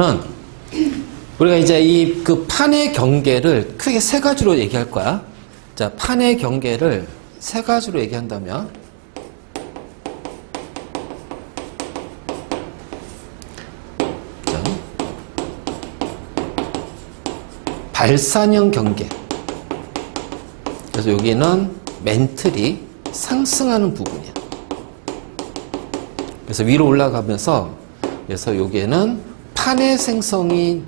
일단은 우리가 이제 이 그 판의 경계를 크게 세 가지로 얘기할 거야. 자, 판의 경계를 세 가지로 얘기한다면 자, 발산형 경계. 그래서 여기는 멘틀이 상승하는 부분이야. 그래서 위로 올라가면서 그래서 여기에는 판의 생성이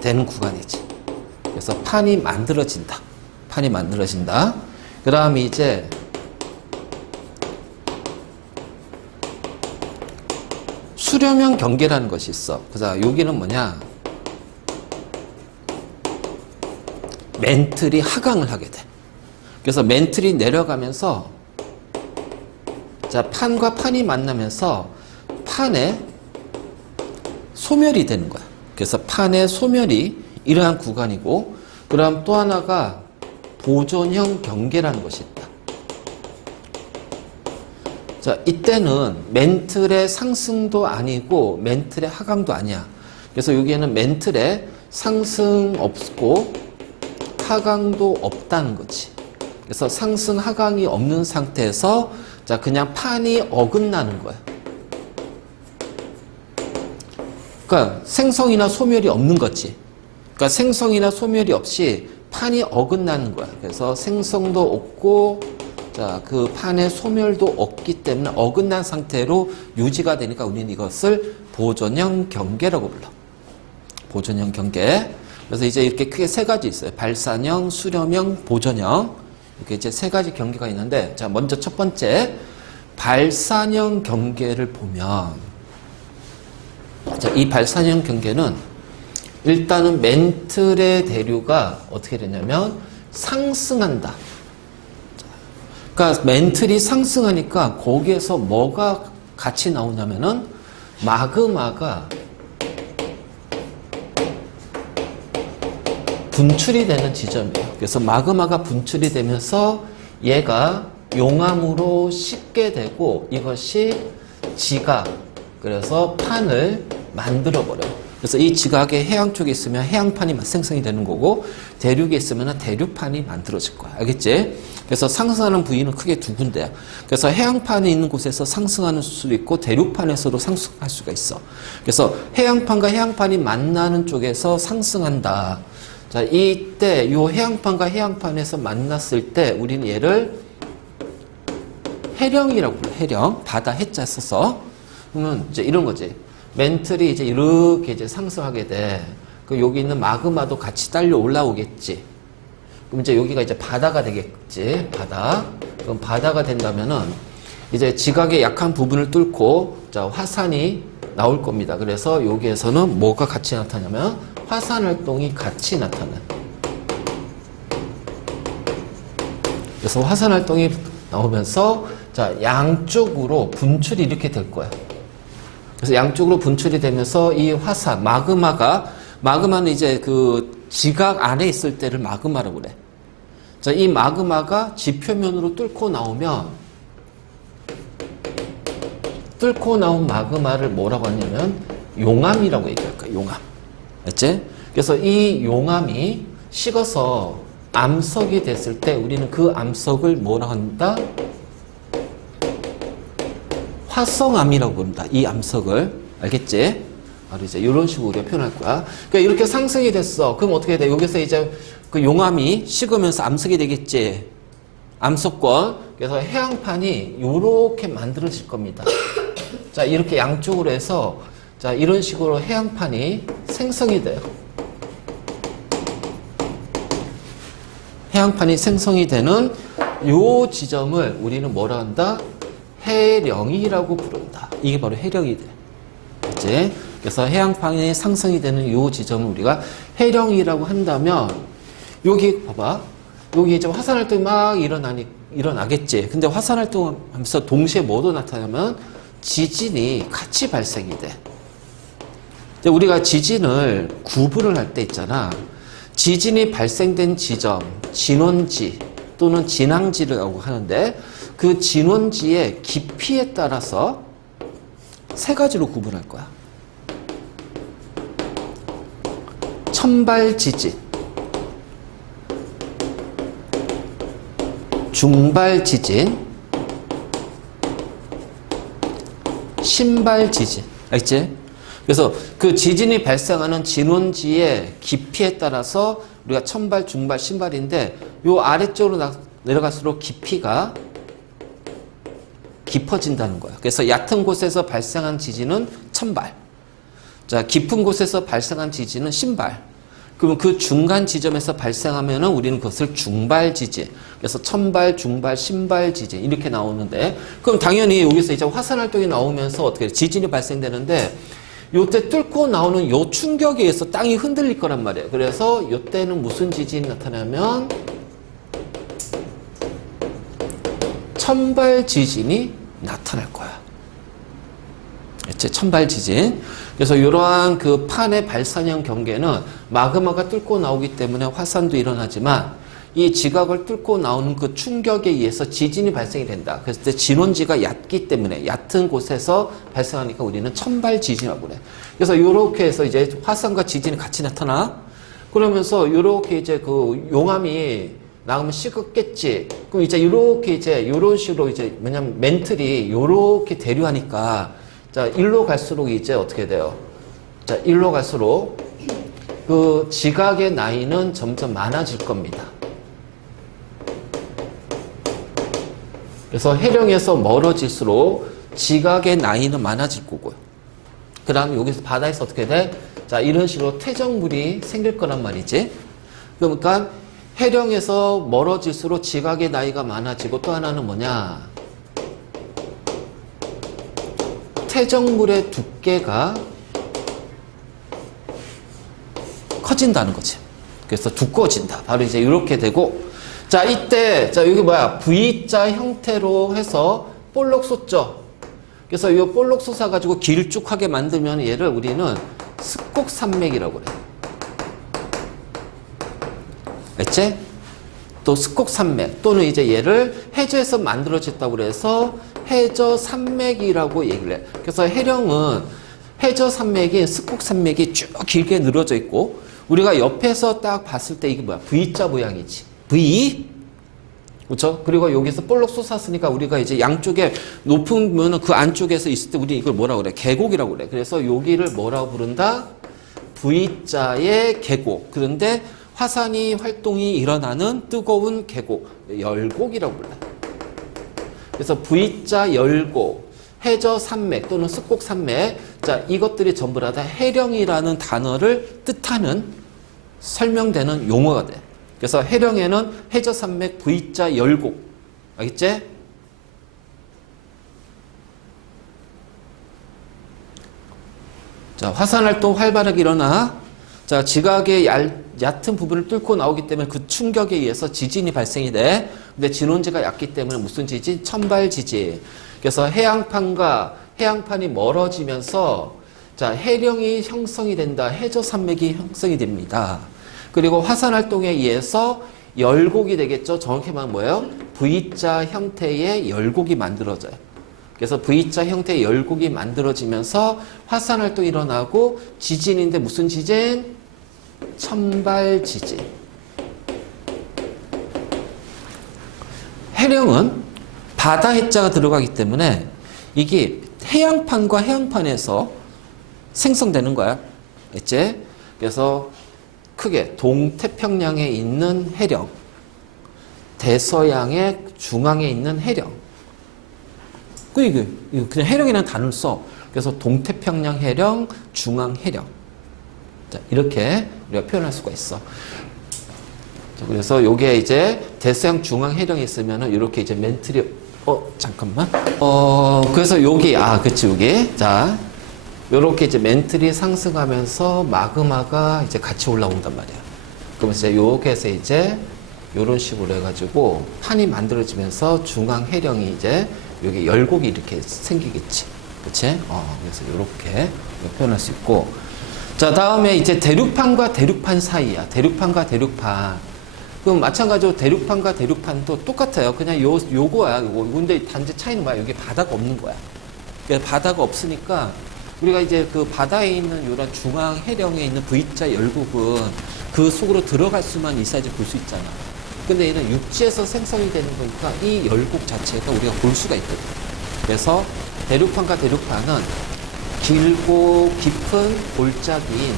되는 구간이지. 그래서 판이 만들어진다. 판이 만들어진다. 그 다음에 이제 수렴형 경계라는 것이 있어. 그래서 여기는 뭐냐? 멘틀이 하강을 하게 돼. 그래서 멘틀이 내려가면서 자, 판과 판이 만나면서 판에 소멸이 되는 거야. 그래서 판의 소멸이 이러한 구간이고, 그다음 또 하나가 보존형 경계라는 것이 있다. 자, 이때는 멘틀의 상승도 아니고 멘틀의 하강도 아니야. 그래서 여기에는 멘틀의 상승 없고 하강도 없다는 거지. 그래서 상승 하강이 없는 상태에서 자, 그냥 판이 어긋나는 거야. 그러니까 생성이나 소멸이 없는 거지. 그러니까 생성이나 소멸이 없이 판이 어긋나는 거야. 그래서 생성도 없고 자, 그 판의 소멸도 없기 때문에 어긋난 상태로 유지가 되니까 우리는 이것을 보존형 경계라고 불러. 보존형 경계. 그래서 이제 이렇게 크게 세 가지 있어요. 발산형, 수렴형, 보존형. 이렇게 이제 세 가지 경계가 있는데, 자, 먼저 첫 번째 발산형 경계를 보면, 자, 이 발산형 경계는 일단은 멘틀의 대류가 어떻게 되냐면 상승한다. 그러니까 멘틀이 상승하니까 거기에서 뭐가 같이 나오냐면은 마그마가 분출이 되는 지점이에요. 그래서 마그마가 분출이 되면서 얘가 용암으로 씻게 되고 이것이 지각, 그래서 판을 만들어버려요. 그래서 이 지각의 해양 쪽에 있으면 해양판이 생성이 되는 거고 대륙에 있으면 대륙판이 만들어질 거야. 알겠지? 그래서 상승하는 부위는 크게 두 군데야. 그래서 해양판이 있는 곳에서 상승하는 수도 있고 대륙판에서도 상승할 수가 있어. 그래서 해양판과 해양판이 만나는 쪽에서 상승한다. 자, 이때 이 해양판과 해양판에서 만났을 때 우리는 얘를 해령이라고 불러. 해령. 바다 해자 써서. 그러면 이제 이런 거지. 멘틀이 이제 이렇게 이제 상승하게 돼. 그 여기 있는 마그마도 같이 딸려 올라오겠지. 그럼 이제 여기가 이제 바다가 되겠지. 바다. 그럼 바다가 된다면은 이제 지각의 약한 부분을 뚫고 자, 화산이 나올 겁니다. 그래서 여기에서는 뭐가 같이 나타나냐면 화산 활동이 같이 나타나. 그래서 화산 활동이 나오면서 자, 양쪽으로 분출이 이렇게 될 거야. 그래서 양쪽으로 분출이 되면서 이 화산, 마그마는 이제 그 지각 안에 있을 때를 마그마라고 그래. 자, 이 마그마가 지표면으로 뚫고 나오면, 뚫고 나온 마그마를 뭐라고 하냐면 용암이라고 얘기할 거야, 용암. 알지? 그래서 이 용암이 식어서 암석이 됐을 때 우리는 그 암석을 뭐라고 한다? 화성암이라고 부른다. 이 암석을. 알겠지? 바로 이제 이런 식으로 우리가 표현할 거야. 그러니까 이렇게 상승이 됐어. 그럼 어떻게 돼? 여기서 이제 그 용암이 식으면서 암석이 되겠지. 암석권. 그래서 해양판이 이렇게 만들어질 겁니다. 자, 이렇게 양쪽으로 해서 자, 이런 식으로 해양판이 생성이 돼요. 해양판이 생성이 되는 요 지점을 우리는 뭐라 한다? 해령이라고 부른다. 이게 바로 해령이 돼. 그치? 그래서 해양판이 상승이 되는 이 지점을 우리가 해령이라고 한다면, 여기 봐봐. 여기 이제 화산활동이 막 일어나겠지. 근데 화산활동 하면서 동시에 뭐도 나타나면 지진이 같이 발생이 돼. 우리가 지진을 구분을 할 때 있잖아. 지진이 발생된 지점, 진원지 또는 진앙지라고 하는데, 그 진원지의 깊이에 따라서 세 가지로 구분할 거야. 천발 지진, 중발 지진, 신발 지진. 알겠지? 그래서 그 지진이 발생하는 진원지의 깊이에 따라서 우리가 천발, 중발, 신발인데 요 아래쪽으로 내려갈수록 깊이가 깊어진다는 거야. 그래서 얕은 곳에서 발생한 지진은 천발. 자, 깊은 곳에서 발생한 지진은 신발. 그러면 그 중간 지점에서 발생하면은 우리는 그것을 중발 지진. 그래서 천발, 중발, 신발 지진 이렇게 나오는데 그럼 당연히 여기서 이제 화산 활동이 나오면서 어떻게 지진이 발생되는데 요때 뚫고 나오는 요 충격에 의해서 땅이 흔들릴 거란 말이에요. 그래서 요때는 무슨 지진이 나타나면 천발 지진이 나타날 거야. 그치? 천발 지진. 그래서 이러한 그 판의 발산형 경계는 마그마가 뚫고 나오기 때문에 화산도 일어나지만 이 지각을 뚫고 나오는 그 충격에 의해서 지진이 발생이 된다. 그랬을 때 진원지가 얕기 때문에 얕은 곳에서 발생하니까 우리는 천발 지진이라고 그래. 그래서 이렇게 해서 이제 화산과 지진이 같이 나타나. 그러면서 이렇게 이제 그 용암이 나오면 식었겠지. 그럼 이제 이렇게 이제 이런 식으로 이제 왜냐면 멘틀이 이렇게 대류하니까 자 일로 갈수록 이제 어떻게 돼요? 자 일로 갈수록 그 지각의 나이는 점점 많아질 겁니다. 그래서 해령에서 멀어질수록 지각의 나이는 많아질 거고요. 그 다음에 여기서 바다에서 어떻게 돼? 자, 이런 식으로 퇴적물이 생길 거란 말이지. 그러니까 해령에서 멀어질수록 지각의 나이가 많아지고 또 하나는 뭐냐? 퇴적물의 두께가 커진다는 거지. 그래서 두꺼워진다. 바로 이제 이렇게 되고 자, 이때, 자, 여기 뭐야? V자 형태로 해서 볼록 솟죠? 그래서 이 볼록 솟아가지고 길쭉하게 만들면 얘를 우리는 습곡산맥이라고 그래. 알지? 또 습곡산맥 또는 이제 얘를 해저에서 만들어졌다고 그래서 해저산맥이라고 얘기를 해. 그래서 해령은 해저산맥이 습곡산맥이 쭉 길게 늘어져 있고 우리가 옆에서 딱 봤을 때 이게 뭐야? V자 모양이지. V 그렇죠? 그리고 여기서 볼록 솟았으니까 우리가 이제 양쪽에 높으면 그 안쪽에서 있을 때 우리 이걸 뭐라고 그래? 계곡이라고 그래. 그래서 여기를 뭐라고 부른다? V자의 계곡. 그런데 화산이 활동이 일어나는 뜨거운 계곡, 열곡이라고 불러. 그래서 V자 열곡, 해저산맥 또는 습곡산맥. 자, 이것들이 전부 다 해령이라는 단어를 뜻하는 설명되는 용어가 돼. 그래서 해령에는 해저산맥 V자 열곡. 알겠지? 자, 화산활동 활발하게 일어나. 자, 지각의 얕은 부분을 뚫고 나오기 때문에 그 충격에 의해서 지진이 발생이 돼. 근데 진원지가 얕기 때문에 무슨 지진? 천발 지진. 그래서 해양판과 해양판이 멀어지면서 자, 해령이 형성이 된다. 해저산맥이 형성이 됩니다. 그리고 화산활동에 의해서 열곡이 되겠죠. 정확히 말하면 뭐예요? V자 형태의 열곡이 만들어져요. 그래서 V자 형태의 열곡이 만들어지면서 화산활동이 일어나고 지진인데 무슨 지진? 천발 지진. 해령은 바다 해자가 들어가기 때문에 이게 해양판과 해양판에서 생성되는 거야. 알지? 그래서 크게 동태평양에 있는 해령, 대서양의 중앙에 있는 해령. 그냥 해령이라는 단어를 써. 그래서 동태평양 해령, 중앙 해령. 자, 이렇게 우리가 표현할 수가 있어. 자, 그래서 요게 이제 대서양 중앙 해령이 있으면은 이렇게 이제 멘틀이 잠깐만. 그래서 여기 그치 여기. 자. 요렇게 이제 멘틀이 상승하면서 마그마가 이제 같이 올라온단 말이야. 그러면 이제 요게서 이제 요런 식으로 해가지고 판이 만들어지면서 중앙 해령이 이제 여기 열곡이 이렇게 생기겠지. 그치? 그래서 요렇게 표현할 수 있고. 자, 다음에 이제 대륙판과 대륙판 사이야. 대륙판과 대륙판. 그럼 마찬가지로 대륙판과 대륙판도 똑같아요. 그냥 요거야. 요거. 근데 단지 차이는 뭐야? 여기 바다가 없는 거야. 그러니까 바다가 없으니까 우리가 이제 그 바다에 있는 이런 중앙 해령에 있는 V자 열국은 그 속으로 들어갈 수만 있어야지 볼 수 있잖아. 근데 얘는 육지에서 생성이 되는 거니까 이 열국 자체가 우리가 볼 수가 있거든. 그래서 대륙판과 대륙판은 길고 깊은 골짜기인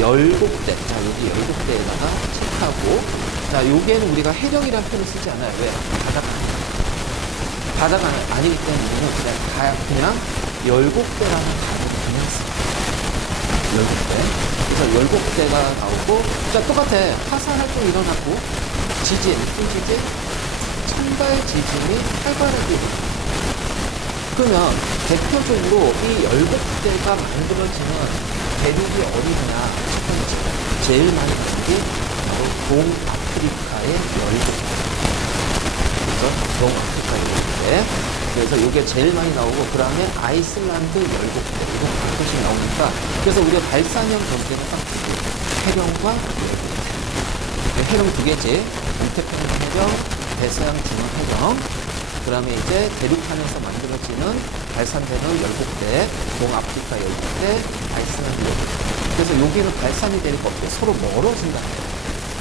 열국대. 자, 여기 열국대에다가 체크하고. 자, 여기에는 우리가 해령이라는 표현을 쓰지 않아요. 왜? 바다가 아니기 때문에 그냥 열국대라는 단어를 그냥 써요. 열국대. 그래서 열국대가 나오고, 자, 똑같아. 화산 활동이 일어나고, 지진, 지진, 천발 지진이 활발하게 일어나요. 그러면 대표적으로 이 열국대가 만들어지는 대륙이 어디냐? 첫 번째, 제일 많이 나오는 게 바로 동아프리카의 열국대. 그래서 동아프리카 열국대. 그래서 이게 제일 많이 나오고, 그 다음에 아이슬란드 열국대. 이거 가끔씩 나오니까. 그래서 우리가 발산형 경계는 딱 두 개. 해령과 열국대. 해령 두 개지. 북태평양 해령, 대서양 중앙 해령. 그 다음에 이제 대륙판에서 만들어지는 발산되는 열국대, 동아프리카 열국대, 아이슬란드 열국대. 그래서 여기는 발산이 되니까 어떻게 서로 멀어진다.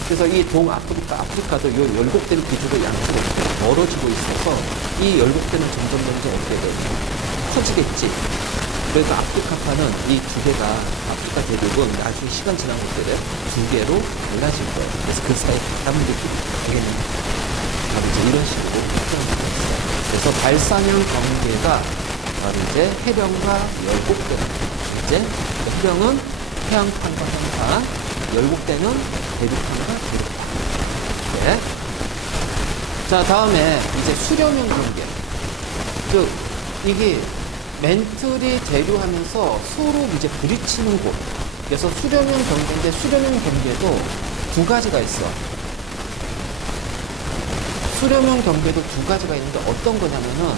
그래서 이 동아프리카, 아프리카도 이 열국대를 기준으로 양쪽으로 멀어지고 있어서 이 열국대는 점점 어떻게 돼? 커지겠지. 그래서 아프리카파는 이 두 개가, 아프리카 대륙은 나중에 시간 지나고 때 두 개로 갈라질 거예요. 그래서 그 사이에 바닷물들끼리 되겠는 바로 이제 이런 식으로 표현하고 있어요. 그래서 발산형 경계가 바로 이제 해령과 열국대입니다. 이제 해령은 해양판과 해양판, 열국대는 대륙판과 대륙판. 네. 자, 다음에 이제 수렴형 경계. 즉, 이게 멘틀이 대류하면서 서로 이제 부딪히는 곳. 그래서 수렴형 경계인데 수렴형 경계도 두 가지가 있어. 수렴형 경계도 두 가지가 있는데 어떤 거냐면은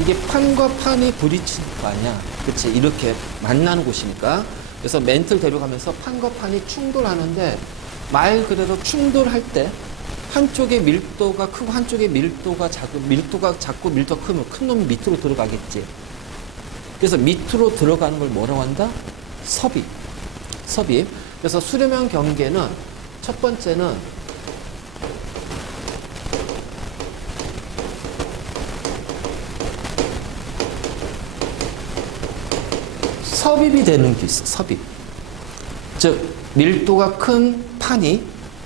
이게 판과 판이 부딪히는 거 아니야. 그치? 이렇게 만나는 곳이니까. 그래서 멘틀 대륙하면서 판과 판이 충돌하는데 말 그대로 충돌할 때 한쪽의 밀도가 크고 한쪽의 밀도가 작고 밀도가 크면 큰 놈이 밑으로 들어가겠지. 그래서 밑으로 들어가는 걸 뭐라고 한다? 섭입. 섭입. 그래서 수렴형 경계는 첫 번째는 섭입이 되는 게 있어. 섭입. 즉 밀도가 큰 판이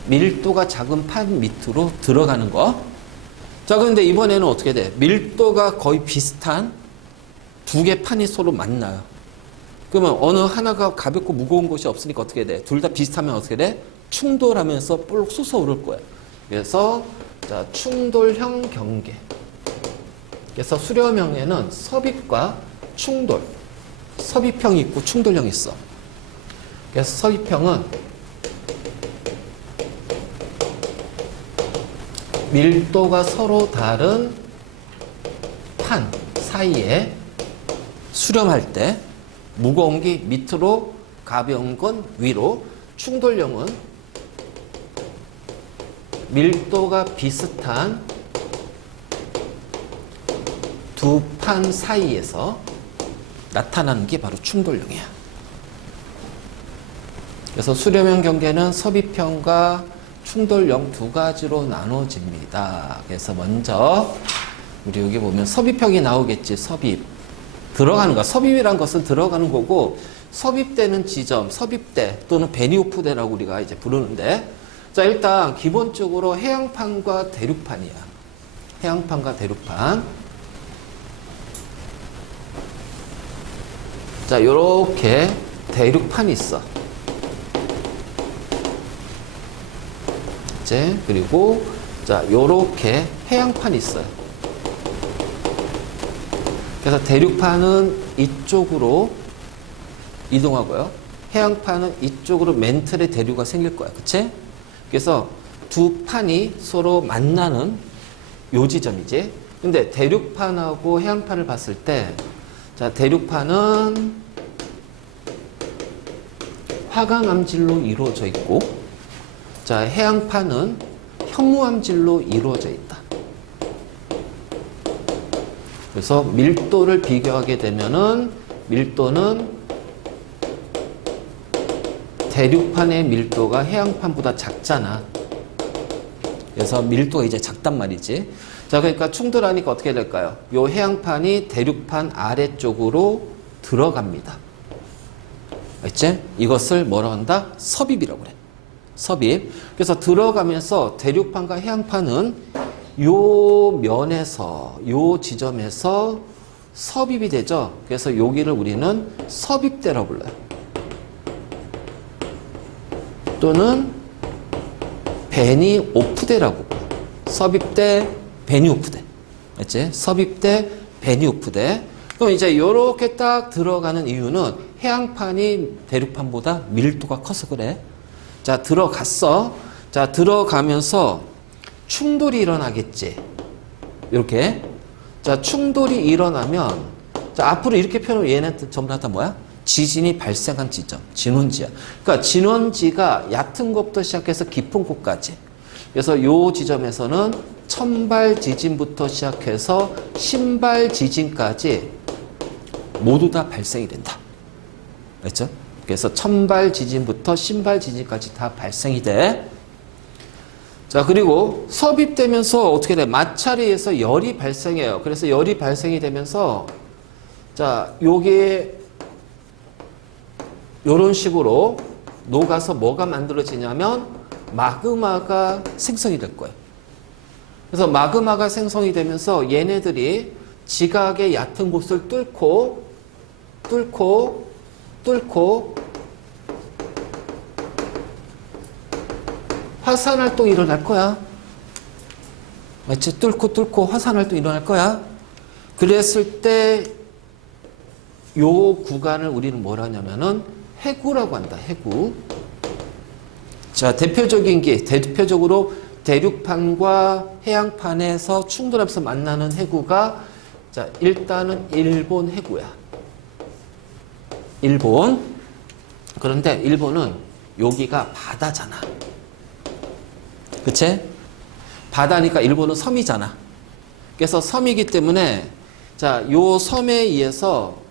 밀도가 작은 판 밑으로 들어가는 거. 자, 그런데 이번에는 어떻게 돼? 밀도가 거의 비슷한 두 개 판이 서로 만나요. 그러면 어느 하나가 가볍고 무거운 곳이 없으니까 어떻게 돼? 둘 다 비슷하면 어떻게 돼? 충돌하면서 볼록 솟아오를 거예요. 그래서 자, 충돌형 경계. 그래서 수렴형에는 섭입과 충돌. 섭입형이 있고 충돌형이 있어. 그래서 섭입형은 밀도가 서로 다른 판 사이에 수렴할 때 무거운 게 밑으로 가벼운 건 위로. 충돌형은 밀도가 비슷한 두 판 사이에서 나타나는 게 바로 충돌형이야. 그래서 수렴형 경계는 섭입형과 충돌형 두 가지로 나눠집니다. 그래서 먼저 우리 여기 보면 섭입형이 나오겠지. 섭입. 들어가는 거. 섭입이란 것은 들어가는 거고 섭입되는 지점, 섭입대 또는 베니오프대라고 우리가 이제 부르는데, 자, 일단 기본적으로 해양판과 대륙판이야. 해양판과 대륙판. 자, 요렇게 대륙판이 있어. 이제 그리고 자, 요렇게 해양판이 있어요. 그래서 대륙판은 이쪽으로 이동하고요. 해양판은 이쪽으로 멘틀의 대류가 생길 거야. 그치? 그래서 두 판이 서로 만나는 요 지점이지. 근데 대륙판하고 해양판을 봤을 때, 자, 대륙판은 화강암질로 이루어져 있고, 자, 해양판은 현무암질로 이루어져 있다. 그래서 밀도를 비교하게 되면은 밀도는 대륙판의 밀도가 해양판보다 작잖아. 그래서 밀도가 이제 작단 말이지. 자, 그러니까 충돌하니까 어떻게 될까요? 요 해양판이 대륙판 아래쪽으로 들어갑니다. 알지? 이것을 뭐라고 한다? 섭입이라고 그래. 섭입. 그래서 들어가면서 대륙판과 해양판은 요 면에서, 요 지점에서 섭입이 되죠. 그래서 여기를 우리는 섭입대라고 불러요. 또는 베니오프대라고 불러요. 섭입대, 베니오프대. 알지? 섭입대, 베니오프대. 그럼 이제 이렇게 딱 들어가는 이유는 해양판이 대륙판보다 밀도가 커서 그래. 자, 들어갔어. 자, 들어가면서 충돌이 일어나겠지. 이렇게. 자, 충돌이 일어나면, 자, 앞으로 이렇게 표현하면 얘네들 전부 다 뭐야? 지진이 발생한 지점, 진원지야. 그러니까 진원지가 얕은 곳부터 시작해서 깊은 곳까지. 그래서 요 지점에서는 천발 지진부터 시작해서 신발 지진까지 모두 다 발생이 된다. 알죠? 그래서 천발 지진부터 신발 지진까지 다 발생이 돼. 자, 그리고 섭입되면서 어떻게 돼? 마찰에서 열이 발생해요. 그래서 열이 발생이 되면서, 자, 요게 요런 식으로 녹아서 뭐가 만들어지냐면 마그마가 생성이 될 거예요. 그래서 마그마가 생성이 되면서 얘네들이 지각의 얕은 곳을 뚫고 화산활동이 일어날 거야. 맞지? 뚫고 화산활동이 일어날 거야. 그랬을 때 요 구간을 우리는 뭐라 하냐면은 해구라고 한다. 해구. 자, 대표적으로 대륙판과 해양판에서 충돌하면서 만나는 해구가, 자, 일단은 일본 해구야. 일본. 그런데 일본은 여기가 바다잖아. 그치? 바다니까 일본은 섬이잖아. 그래서 섬이기 때문에, 자, 요 섬에 의해서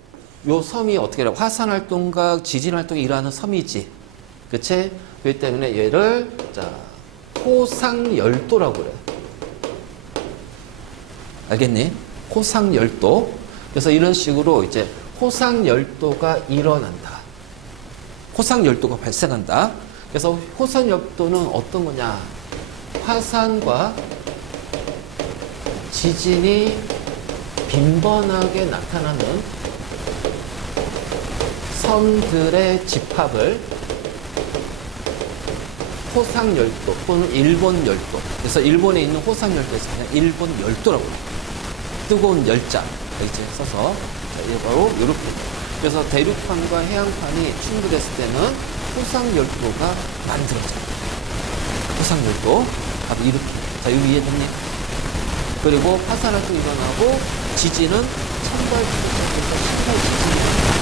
요 섬이 어떻게 해요? 화산활동과 지진활동이 일어나는 섬이지. 그치? 그렇기 때문에 얘를, 자, 호상열도라고 그래. 알겠니? 호상열도. 그래서 이런 식으로 이제 호상열도가 일어난다. 호상열도가 발생한다. 그래서 호상열도는 어떤 거냐? 화산과 지진이 빈번하게 나타나는 섬들의 집합을 호상열도 또는 일본열도. 그래서 일본에 있는 호상열도에서 그냥 일본열도라고 해요. 뜨거운 열자 이렇게 써서, 이게 바로 이렇게. 그래서 대륙판과 해양판이 충돌했을 때는 호상열도가 만들어져요. 호상열도. 바로 이렇게. 자, 여기 이해됐니? 그리고 화산활동이 일어나고 지진은 천발 지진에서 신발 지진이 일어납니다.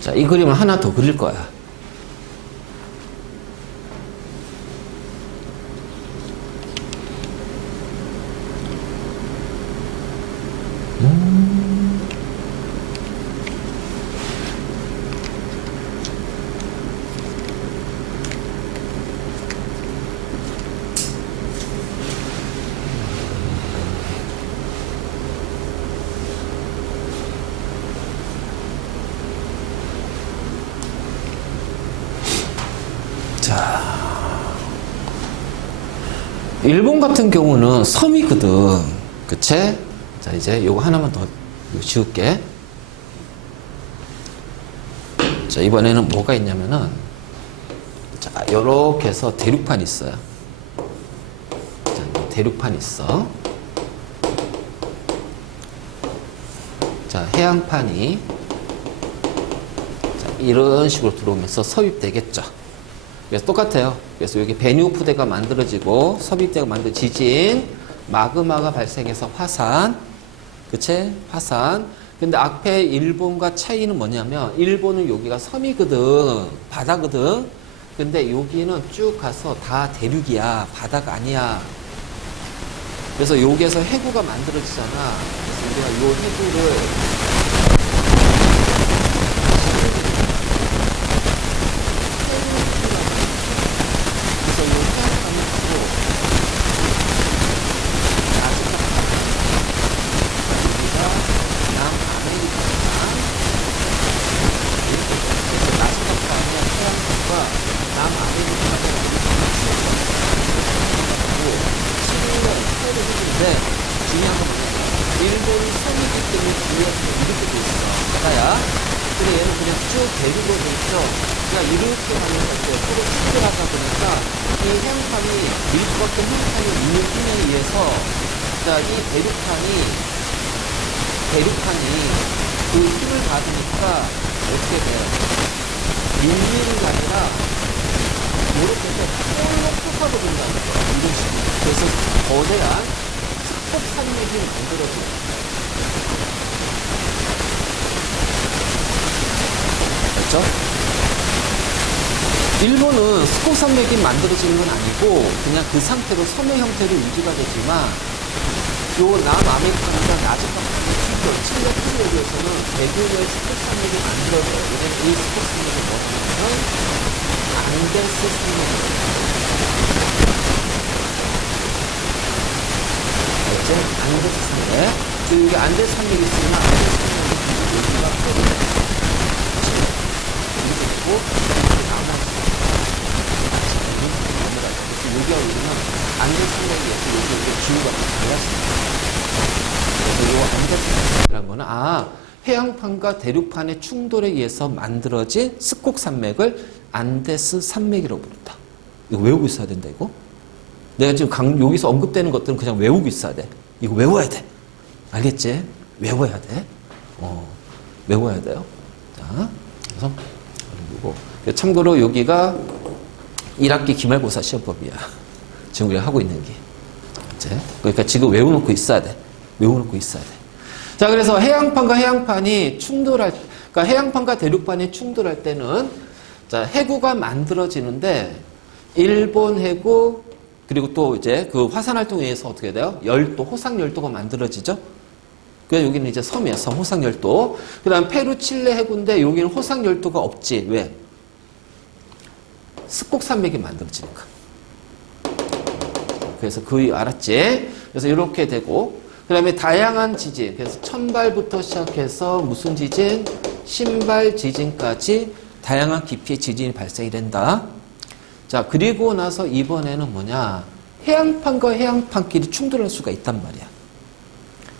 자, 이 그림을 하나 더 그릴 거야. 자, 일본 같은 경우는 섬이거든. 그치? 자, 이제 요거 하나만 더 지울게. 자, 이번에는 뭐가 있냐면은, 자, 요렇게 해서 대륙판이 있어요. 자, 대륙판이 있어. 자, 해양판이, 자, 이런 식으로 들어오면서 섭입되겠죠. 그래서 똑같아요. 그래서 여기 베니오프대가 만들어지고 섭입대가 지진, 마그마가 발생해서 화산, 그치? 화산. 근데 앞에 일본과 차이는 뭐냐면, 일본은 여기가 섬이거든. 바다거든. 근데 여기는 쭉 가서 다 대륙이야. 바다가 아니야. 그래서 여기에서 해구가 만들어지잖아. 그래서 우리가 이 해구를 중요한 건 뭐냐면 일본이 섬이기 때문에 주위에서 이렇게 돼 있어. 바다야. 근데 얘는 그냥 쭉 대륙으로 돼 있어. 그러니까 이렇게 가면서 서로 충돌하다 보니까 이 해양판이 밀수가 큰 해양판이 있는 힘에 의해서 자, 이 대륙판이 그 힘을 받으니까 어떻게 돼요? 밀리는 게 아니라 이렇게 해서 폴로 솟아버린다는 거야. 이런 식으로. 그래서 거대한 산맥이 만들어져요. 그렇죠? 일본은 스코산맥이 만들어지는 건 아니고 그냥 그 상태로 섬의 형태로 유지가 되지만 요 남아메리카니까 나즈카판의 칠레 트리에서는 대규모의 스코산맥이 만들어져요. 왜냐면 이 스코산맥이 뭐냐면 안데스 산맥이에요. 안데스 산맥. 여기 안데스 산맥이 있으면 안데스 산맥이 여기가 이렇게 되고 여기가 여기는 안데스 산맥에 의해서 여기 기후가 달랐습니다. 그래서 이 안데스 산맥이라는 거는 해양판과 대륙판의 충돌에 의해서 만들어진 스콕 산맥을 안데스 산맥이라고 부른다. 이거 외우고 있어야 된다, 이거. 내가 지금 여기서 언급되는 것들은 그냥 외우고 있어야 돼. 이거 외워야 돼. 알겠지? 외워야 돼. 외워야 돼요. 자, 그래서, 그리고 참고로 여기가 1학기 기말고사 시험법이야. 지금 우리가 하고 있는 게. 그치? 그러니까 지금 외워놓고 있어야 돼. 외워놓고 있어야 돼. 자, 그래서 해양판과 해양판이 그러니까 해양판과 대륙판이 충돌할 때는, 자, 해구가 만들어지는데, 일본 해구, 그리고 또 이제 그 화산활동에 의해서 어떻게 돼요? 열도, 호상열도가 만들어지죠? 그래서 여기는 이제 섬이에요. 섬, 호상열도. 그 다음 페루, 칠레 해구인데 여기는 호상열도가 없지. 왜? 스콕산맥이 만들어지니까. 그래서 알았지? 그래서 이렇게 되고, 그 다음에 다양한 지진. 그래서 천발부터 시작해서 무슨 지진? 신발 지진까지 다양한 깊이의 지진이 발생이 된다. 자, 그리고 나서 이번에는 뭐냐? 해양판과 해양판끼리 충돌할 수가 있단 말이야.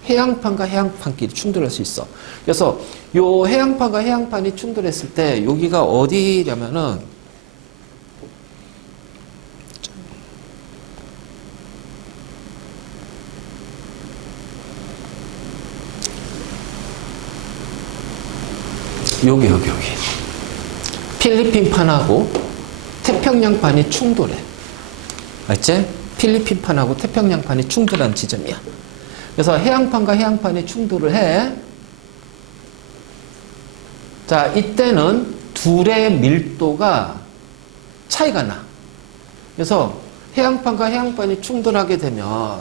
해양판과 해양판끼리 충돌할 수 있어. 그래서 요 해양판과 해양판이 충돌했을 때 여기가 어디냐면은 여기. 필리핀판하고 태평양판이 충돌해. 알지? 필리핀판하고 태평양판이 충돌한 지점이야. 그래서 해양판과 해양판이 충돌을 해. 자, 이때는 둘의 밀도가 차이가 나. 그래서 해양판과 해양판이 충돌하게 되면,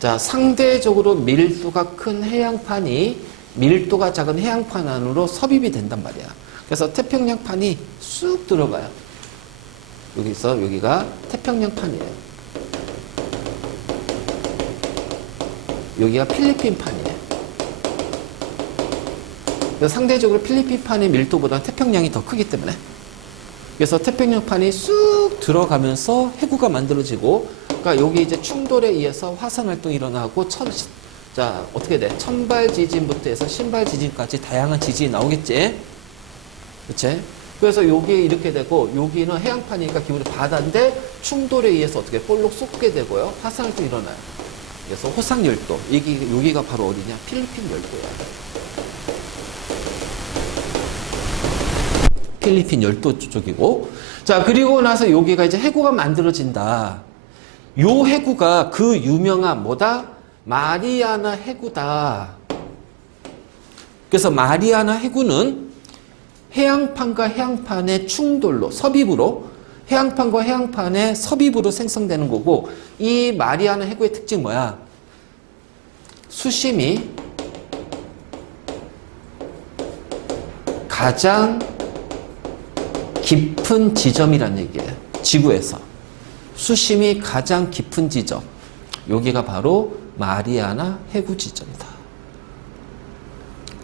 자, 상대적으로 밀도가 큰 해양판이 밀도가 작은 해양판 안으로 섭입이 된단 말이야. 그래서 태평양판이 쑥 들어가요. 여기가 태평양판이에요. 여기가 필리핀판이에요. 그래서 상대적으로 필리핀판의 밀도보다 태평양이 더 크기 때문에. 그래서 태평양판이 쑥 들어가면서 해구가 만들어지고, 그러니까 여기 이제 충돌에 의해서 화산 활동이 일어나고, 자, 어떻게 돼? 천발 지진부터 해서 신발 지진까지 다양한 지진이 나오겠지? 그치? 그래서 여기 이렇게 되고, 여기는 해양판이니까 기본이 바다인데, 충돌에 의해서 어떻게 볼록 쏟게 되고요. 화산 활동이 일어나요. 그래서 호상열도. 여기가 바로 어디냐? 필리핀 열도야. 필리핀 열도 쪽이고. 자, 그리고 나서 여기가 이제 해구가 만들어진다. 요 해구가 그 유명한 뭐다? 마리아나 해구다. 그래서 마리아나 해구는 해양판과 해양판의 충돌로, 섭입으로, 해양판과 해양판의 섭입으로 생성되는 거고, 이 마리아나 해구의 특징이 뭐야? 수심이 가장 깊은 지점이란 얘기예요. 지구에서. 수심이 가장 깊은 지점. 여기가 바로 마리아나 해구 지점이다.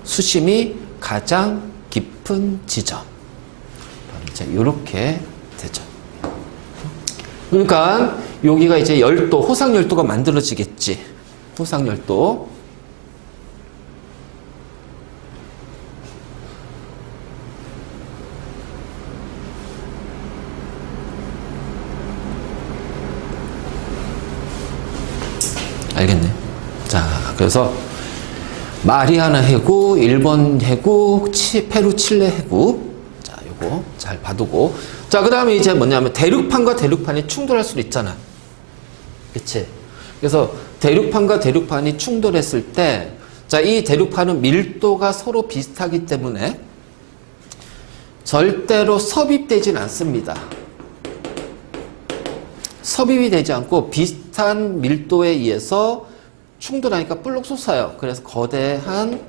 수심이 가장 깊은 지점. 이제 이렇게 되죠. 그러니까 여기가 이제 열도, 호상 열도가 만들어지겠지. 호상 열도. 알겠네. 자, 그래서 마리아나 해구, 일본 해구, 페루, 칠레 해구. 자, 요거 잘 봐두고. 자, 그 다음에 이제 뭐냐면 대륙판과 대륙판이 충돌할 수도 있잖아. 그치? 그래서 대륙판과 대륙판이 충돌했을 때, 자, 이 대륙판은 밀도가 서로 비슷하기 때문에 절대로 섭입되진 않습니다. 섭입이 되지 않고 비슷한 밀도에 의해서 충돌하니까 불룩 솟아요. 그래서 거대한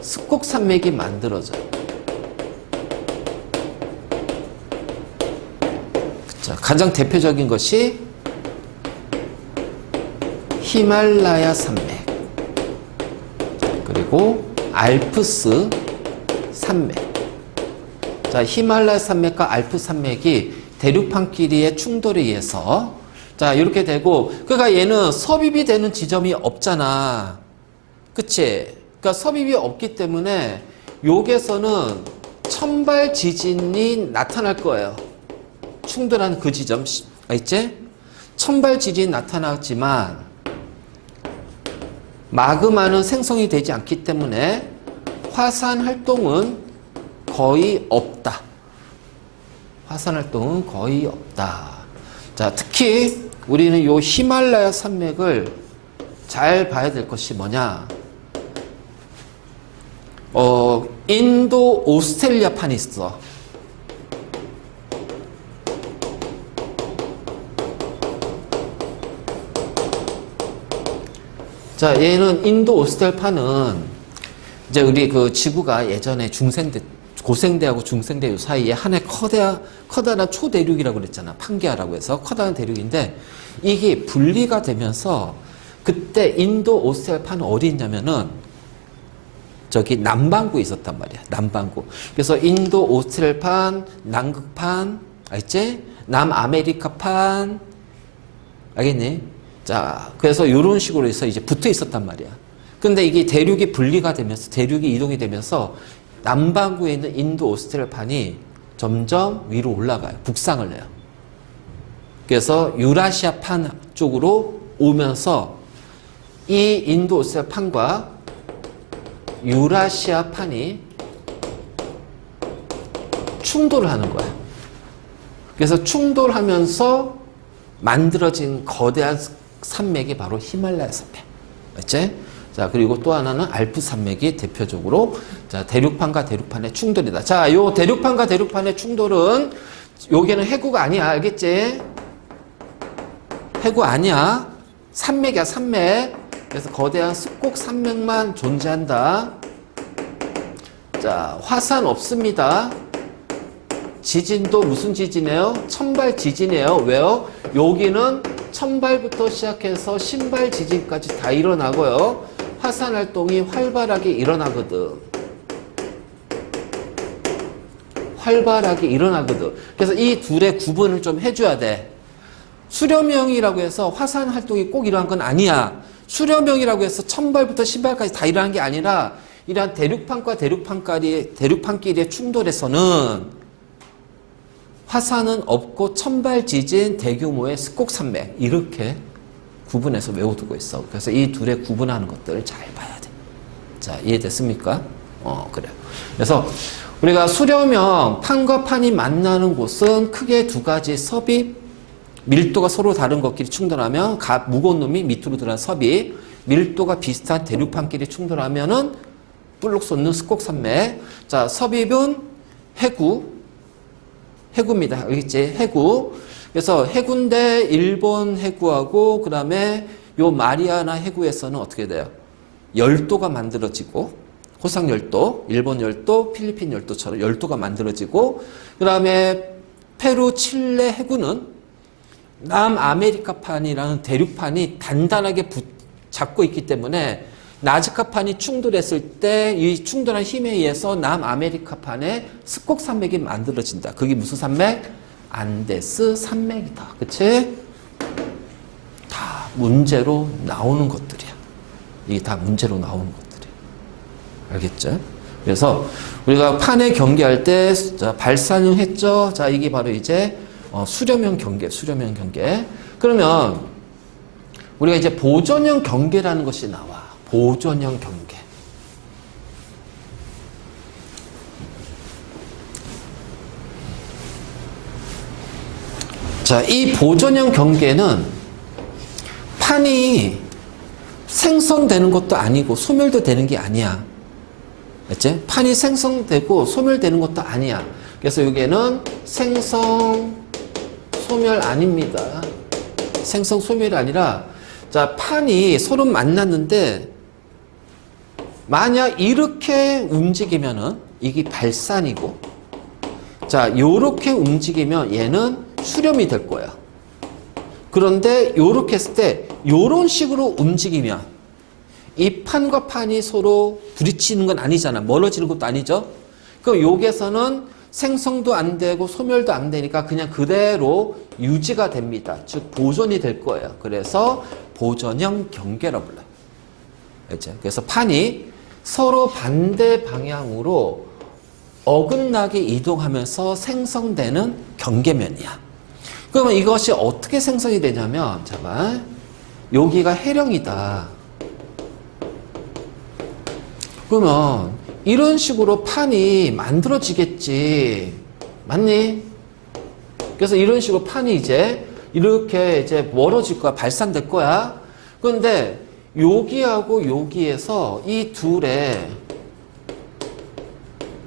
습곡산맥이 만들어져요. 자, 가장 대표적인 것이 히말라야 산맥, 그리고 알프스 산맥. 자, 히말라야 산맥과 알프스 산맥이 대륙판끼리의 충돌에 의해서 자, 이렇게 되고, 그러니까 얘는 섭입이 되는 지점이 없잖아. 그치? 그러니까 섭입이 없기 때문에 여기에서는 천발 지진이 나타날 거예요. 충돌하는 그 지점. 알지? 천발 지진이 나타나지만 마그마는 생성이 되지 않기 때문에 화산 활동은 거의 없다. 화산 활동은 거의 없다. 자, 특히 우리는 이 히말라야 산맥을 잘 봐야 될 것이 뭐냐? 인도 오스트레일리아 판이 있어. 자, 얘는 인도 오스트레일리아 판은 이제 우리 그 지구가 예전에 고생대하고 중생대 사이에 하나의 커다란 초대륙이라고 그랬잖아. 판게아라고 해서 커다란 대륙인데 이게 분리가 되면서 그때 인도 오스트레일리아 판은 어디 있냐면은 저기 남반구에 있었단 말이야. 남반구. 그래서 인도 오스트레일리아 판, 남극판, 알지? 남아메리카판, 알겠니? 자, 그래서 이런 식으로 해서 이제 붙어 있었단 말이야. 근데 이게 대륙이 분리가 되면서, 대륙이 이동이 되면서 남반구에 있는 인도 오스트레일리아 판이 점점 위로 올라가요. 북상을 해요. 그래서 유라시아 판 쪽으로 오면서 이 인도 오스트레일리아 판과 유라시아 판이 충돌을 하는 거야. 그래서 충돌하면서 만들어진 거대한 산맥이 바로 히말라야 산맥. 맞지? 자, 그리고 또 하나는 알프 산맥이 대표적으로 자, 대륙판과 대륙판의 충돌이다. 자, 요 대륙판과 대륙판의 충돌은 여기는 해구가 아니야. 알겠지? 해구 아니야. 산맥이야, 산맥. 그래서 거대한 습곡 산맥만 존재한다. 자, 화산 없습니다. 지진도 무슨 지진이에요? 천발 지진이에요. 왜요? 여기는 천발부터 시작해서 신발 지진까지 다 일어나고요. 화산 활동이 활발하게 일어나거든. 활발하게 일어나거든. 그래서 이 둘의 구분을 좀 해줘야 돼. 수렴형이라고 해서 화산 활동이 꼭 일어난 건 아니야. 수렴형이라고 해서 천발부터 신발까지 다 일어난 게 아니라 이러한 대륙판과 대륙판끼리의 충돌에서는 화산은 없고 천발 지진 대규모의 습곡산맥 이렇게 구분해서 외워두고 있어. 그래서 이 둘의 구분하는 것들을 잘 봐야 돼. 자, 이해됐습니까? 그래요. 그래서 우리가 수렴형 판과 판이 만나는 곳은 크게 두 가지 섭입, 밀도가 서로 다른 것끼리 충돌하면 무거운 놈이 밑으로 들어간 섭입, 밀도가 비슷한 대륙판끼리 충돌하면은 불룩 솟는 습곡산맥. 자, 섭입은 해구입니다. 알겠지? 해구. 그래서 해구인데 일본 해구하고 그다음에 요 마리아나 해구에서는 어떻게 돼요? 열도가 만들어지고 호상 열도, 일본 열도, 필리핀 열도처럼 열도가 만들어지고 그다음에 페루, 칠레 해구는 남아메리카판이라는 대륙판이 단단하게 잡고 있기 때문에 나즈카판이 충돌했을 때 이 충돌한 힘에 의해서 남아메리카판에 습곡 산맥이 만들어진다. 그게 무슨 산맥? 안데스 산맥이다. 그치? 다 문제로 나오는 것들이야. 이게 다 문제로 나오는 것들이야. 알겠죠? 그래서 우리가 판에 경계할 때 발산형 했죠? 자, 이게 바로 이제 수렴형 경계. 그러면 우리가 이제 보존형 경계라는 것이 나와. 보존형 경계. 자, 이 보존형 경계는 판이 생성되는 것도 아니고 소멸도 되는 게 아니야. 알지? 판이 생성되고 소멸되는 것도 아니야. 그래서 여기에는 생성, 소멸 아닙니다. 생성, 소멸이 아니라 자, 판이 서로 만났는데 만약 이렇게 움직이면은 이게 발산이고 자, 요렇게 움직이면 얘는 수렴이 될 거야. 그런데 요렇게 했을 때 요런 식으로 움직이면 이 판과 판이 서로 부딪히는 건 아니잖아. 멀어지는 것도 아니죠. 그럼 여기에서는 생성도 안 되고 소멸도 안 되니까 그냥 그대로 유지가 됩니다. 즉 보존이 될 거예요. 그래서 보존형 경계라고 불러요. 알죠? 그래서 판이 서로 반대 방향으로 어긋나게 이동하면서 생성되는 경계면이야. 그러면 이것이 어떻게 생성이 되냐면 잠깐 여기가 해령이다. 그러면 이런 식으로 판이 만들어지겠지. 맞니? 그래서 이런 식으로 판이 이제 이렇게 이제 멀어질 거야. 발산될 거야. 그런데 여기하고 여기에서 이 둘의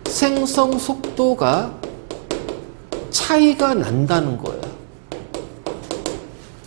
생성 속도가 차이가 난다는 거예요.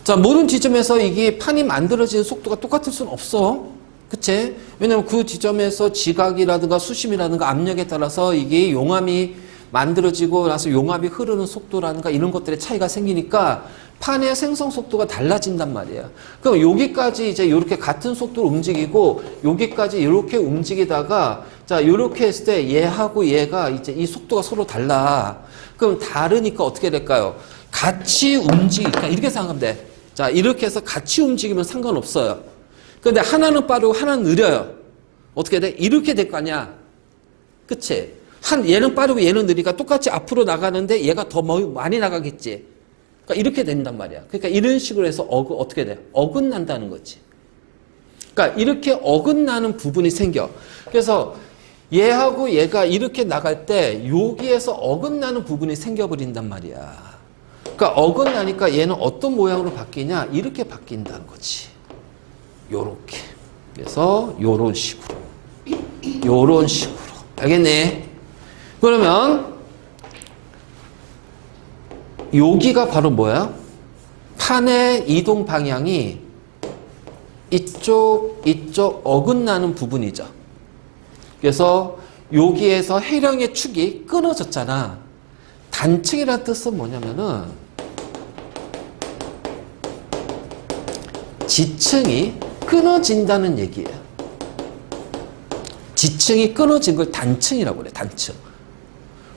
자, 모든 지점에서 이게 판이 만들어지는 속도가 똑같을 수는 없어. 그치? 왜냐면 그 지점에서 지각이라든가 수심이라든가 압력에 따라서 이게 용암이 만들어지고 나서 용암이 흐르는 속도라든가 이런 것들의 차이가 생기니까 판의 생성 속도가 달라진단 말이야. 그럼 여기까지 이제 이렇게 같은 속도로 움직이고 여기까지 이렇게 움직이다가 자, 이렇게 했을 때 얘하고 얘가 이제 이 속도가 서로 달라. 그럼 다르니까 어떻게 될까요? 같이 움직이니까 이렇게 생각하면 돼. 자, 이렇게 해서 같이 움직이면 상관없어요. 근데 하나는 빠르고 하나는 느려요. 어떻게 돼? 이렇게 될 거 아니야. 그치? 얘는 빠르고 얘는 느리니까 똑같이 앞으로 나가는데 얘가 더 많이 나가겠지. 그러니까 이렇게 된단 말이야. 그러니까 이런 식으로 해서 어떻게 돼? 어긋난다는 거지. 그러니까 이렇게 어긋나는 부분이 생겨. 그래서 얘하고 얘가 이렇게 나갈 때 여기에서 어긋나는 부분이 생겨버린단 말이야. 그러니까 어긋나니까 얘는 어떤 모양으로 바뀌냐? 이렇게 바뀐다는 거지. 요렇게. 그래서 요런 식으로. 요런 식으로. 알겠니? 그러면 여기가 바로 뭐야? 판의 이동 방향이 이쪽 어긋나는 부분이죠. 그래서 여기에서 해령의 축이 끊어졌잖아. 단층이라는 뜻은 뭐냐면은 지층이 끊어진다는 얘기예요. 지층이 끊어진 걸 단층이라고 그래. 단층.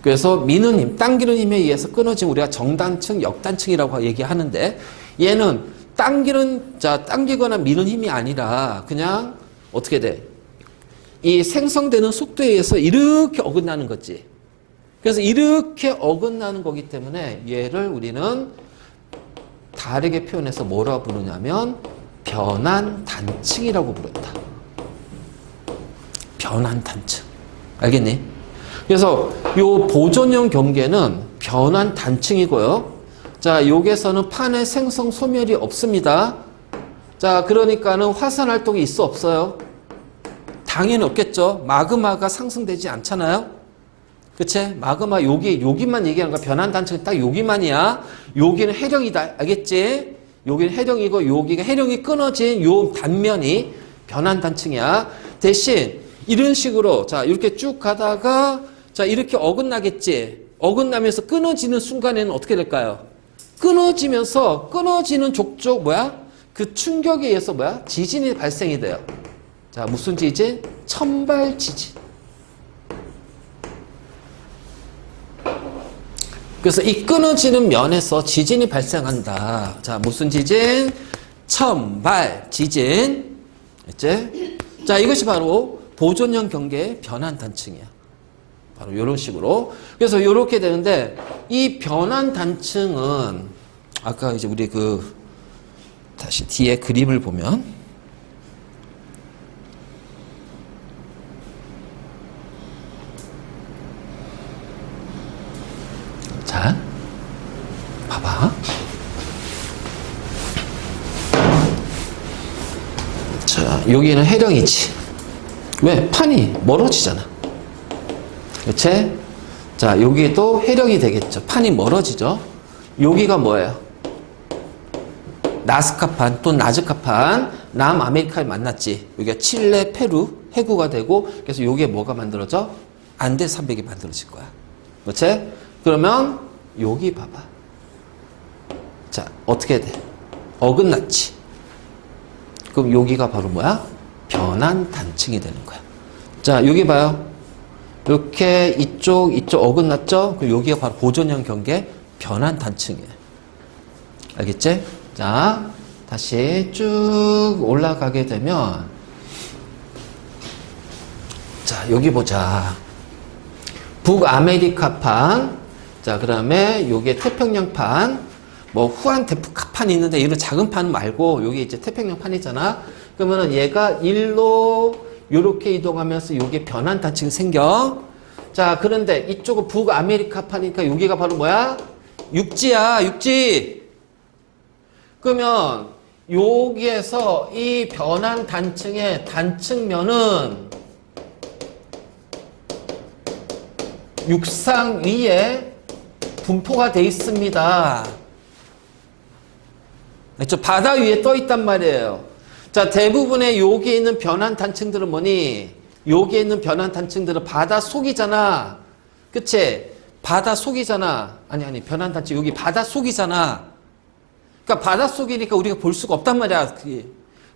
그래서 미는 힘, 당기는 힘에 의해서 끊어진 우리가 정단층, 역단층이라고 얘기하는데 얘는 당기거나 미는 힘이 아니라 그냥 어떻게 돼? 이 생성되는 속도에 의해서 이렇게 어긋나는 거지. 그래서 이렇게 어긋나는 거기 때문에 얘를 우리는 다르게 표현해서 뭐라고 부르냐면 변환 단층이라고 부른다. 변환 단층. 알겠니? 그래서 요 보존형 경계는 변환 단층이고요. 자, 여기에서는 판의 생성 소멸이 없습니다. 자, 그러니까는 화산 활동이 있어 없어요? 당연히 없겠죠. 마그마가 상승되지 않잖아요. 그치? 마그마 여기만 얘기하는 거야. 변환 단층이 딱 여기만이야. 여기는 해령이다. 알겠지? 여기는 해령이고 여기가 해령이 끊어진 요 단면이 변환 단층이야. 대신 이런 식으로 자 이렇게 쭉 가다가 자 이렇게 어긋나겠지. 어긋나면서 끊어지는 순간에는 어떻게 될까요? 끊어지면서 끊어지는 족족 뭐야? 그 충격에 의해서 뭐야? 지진이 발생이 돼요. 자 무슨 지진? 천발 지진. 그래서 이 끊어지는 면에서 지진이 발생한다. 자 무슨 지진? 천발 지진. 됐지? 자 이것이 바로 보존형 경계의 변환 단층이야. 바로 이런 식으로. 그래서 이렇게 되는데 이 변환 단층은 아까 이제 우리 다시 뒤에 그림을 보면 자 봐봐. 자 여기는 해령이지. 왜? 판이 멀어지잖아. 그치? 자, 여기도 해령이 되겠죠. 판이 멀어지죠. 여기가 뭐예요? 나스카판 또 나즈카판 남아메리카에 만났지. 여기가 칠레, 페루 해구가 되고 그래서 여기에 뭐가 만들어져? 안데 산맥이 만들어질 거야. 그치? 그러면 여기 봐봐. 자, 어떻게 돼? 어긋났지. 그럼 여기가 바로 뭐야? 변환 단층이 되는 거야. 자, 여기 봐요. 이렇게 이쪽 어긋났죠? 그럼 여기가 바로 보존형 경계 변환 단층이에요. 알겠지? 자, 다시 쭉 올라가게 되면 자, 여기 보자. 북아메리카판. 자, 그 다음에 요게 태평양판. 뭐 후안테프카판이 있는데 이런 작은 판 말고 여기 이제 태평양판이잖아. 그러면은 얘가 일로 요렇게 이동하면서 요게 변환 단층이 생겨. 자, 그런데 이쪽은 북아메리카판이니까 여기가 바로 뭐야? 육지야, 육지. 그러면 여기에서 이 변환 단층의 단층면은 육상 위에 분포가 돼 있습니다. 그렇죠? 바다 위에 떠 있단 말이에요. 자, 대부분의 여기에 있는 변환 단층들은 뭐니? 여기에 있는 변환 단층들은 바다 속이잖아. 그치? 바다 속이잖아. 아니, 변환 단층 여기 바다 속이잖아. 그러니까 바다 속이니까 우리가 볼 수가 없단 말이야.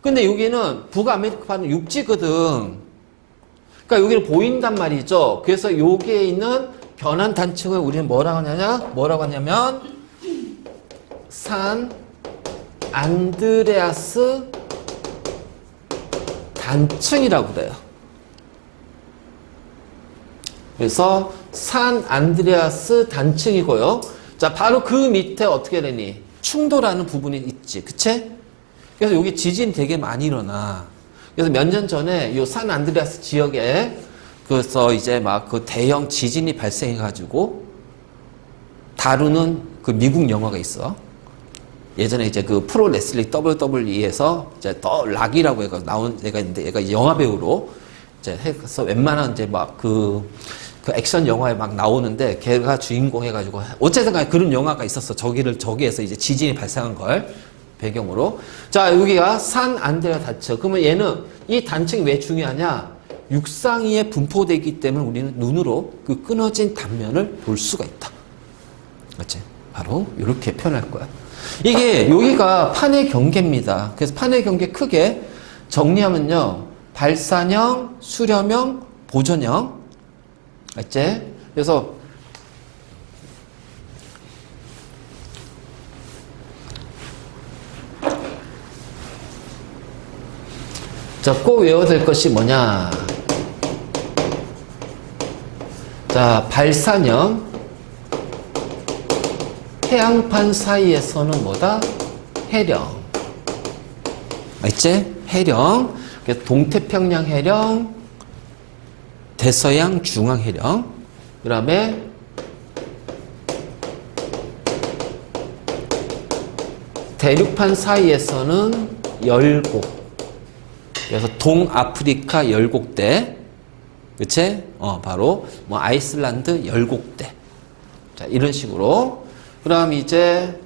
근데 여기는 북아메리카는 육지거든. 그러니까 여기는 보인단 말이죠. 그래서 여기에 있는 변환 단층을 우리는 뭐라고 하냐면 산 안드레아스 단층이라고 그래요. 그래서 산 안드레아스 단층이고요. 자, 바로 그 밑에 어떻게 되니? 충돌하는 부분이 있지. 그치? 그래서 여기 지진이 되게 많이 일어나. 그래서 몇 년 전에 이 산 안드레아스 지역에 그래서 이제 막 그 대형 지진이 발생해가지고 다루는 그 미국 영화가 있어. 예전에 이제 그 프로 레슬링 WWE에서 이제 더 락이라고 해가 나온 애가 있는데 얘가 영화 배우로 이제 해서 웬만한 이제 막 그 액션 영화에 막 나오는데 걔가 주인공 해가지고 어쨌든 간에 그런 영화가 있었어. 저기에서 이제 지진이 발생한 걸 배경으로. 자, 여기가 산 안드레아 단층. 그러면 얘는 이 단층이 왜 중요하냐? 육상 위에 분포되기 때문에 우리는 눈으로 그 끊어진 단면을 볼 수가 있다. 맞지? 바로 이렇게 표현할 거야. 이게 여기가 판의 경계입니다. 그래서 판의 경계 크게 정리하면요. 발산형, 수렴형, 보존형. 맞지? 그래서 자, 꼭 외워야 될 것이 뭐냐? 자, 발산형 해양판 사이에서는 뭐다? 해령. 알지? 해령. 동태평양 해령, 대서양 중앙 해령. 그 다음에 대륙판 사이에서는 열곡. 그래서 동아프리카 열곡대. 그치? 바로 뭐 아이슬란드 열곡대. 자, 이런 식으로. 그다음 이제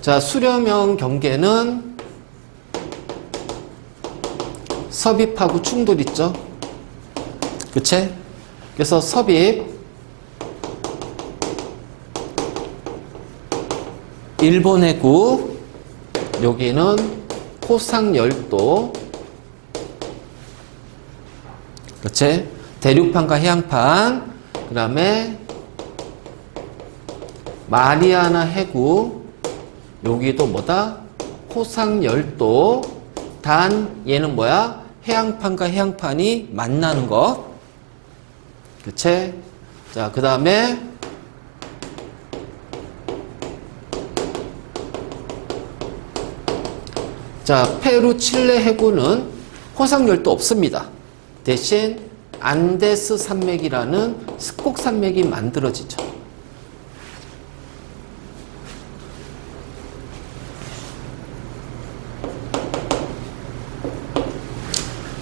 자, 수렴형 경계는 섭입하고 충돌 있죠? 그치? 그래서 섭입 일본 해구 여기는 호상열도 그치? 대륙판과 해양판 그 다음에 마리아나 해구 여기도 뭐다? 호상열도 단 얘는 뭐야? 해양판과 해양판이 만나는 것 그치? 자, 그 다음에 자, 페루 칠레 해구는 호상열도 없습니다. 대신 안데스 산맥이라는 스콕 산맥이 만들어지죠.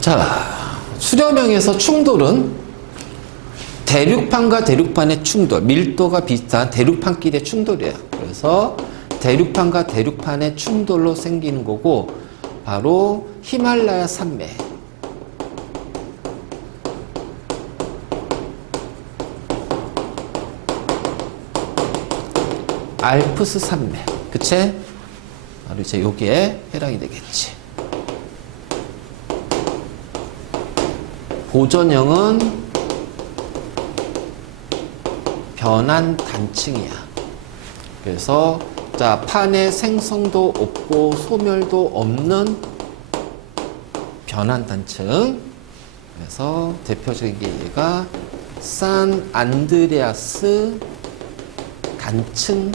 자, 수렴형에서 충돌은 대륙판과 대륙판의 충돌, 밀도가 비슷한 대륙판끼리의 충돌이에요. 그래서 대륙판과 대륙판의 충돌로 생기는 거고 바로 히말라야 산맥. 알프스 산맥. 그치? 바로 이제 여기에 해당이 되겠지. 보전형은 변환 단층이야. 그래서 자, 판에 생성도 없고 소멸도 없는 변환 단층. 그래서 대표적인 게 얘가 산 안드레아스 단층.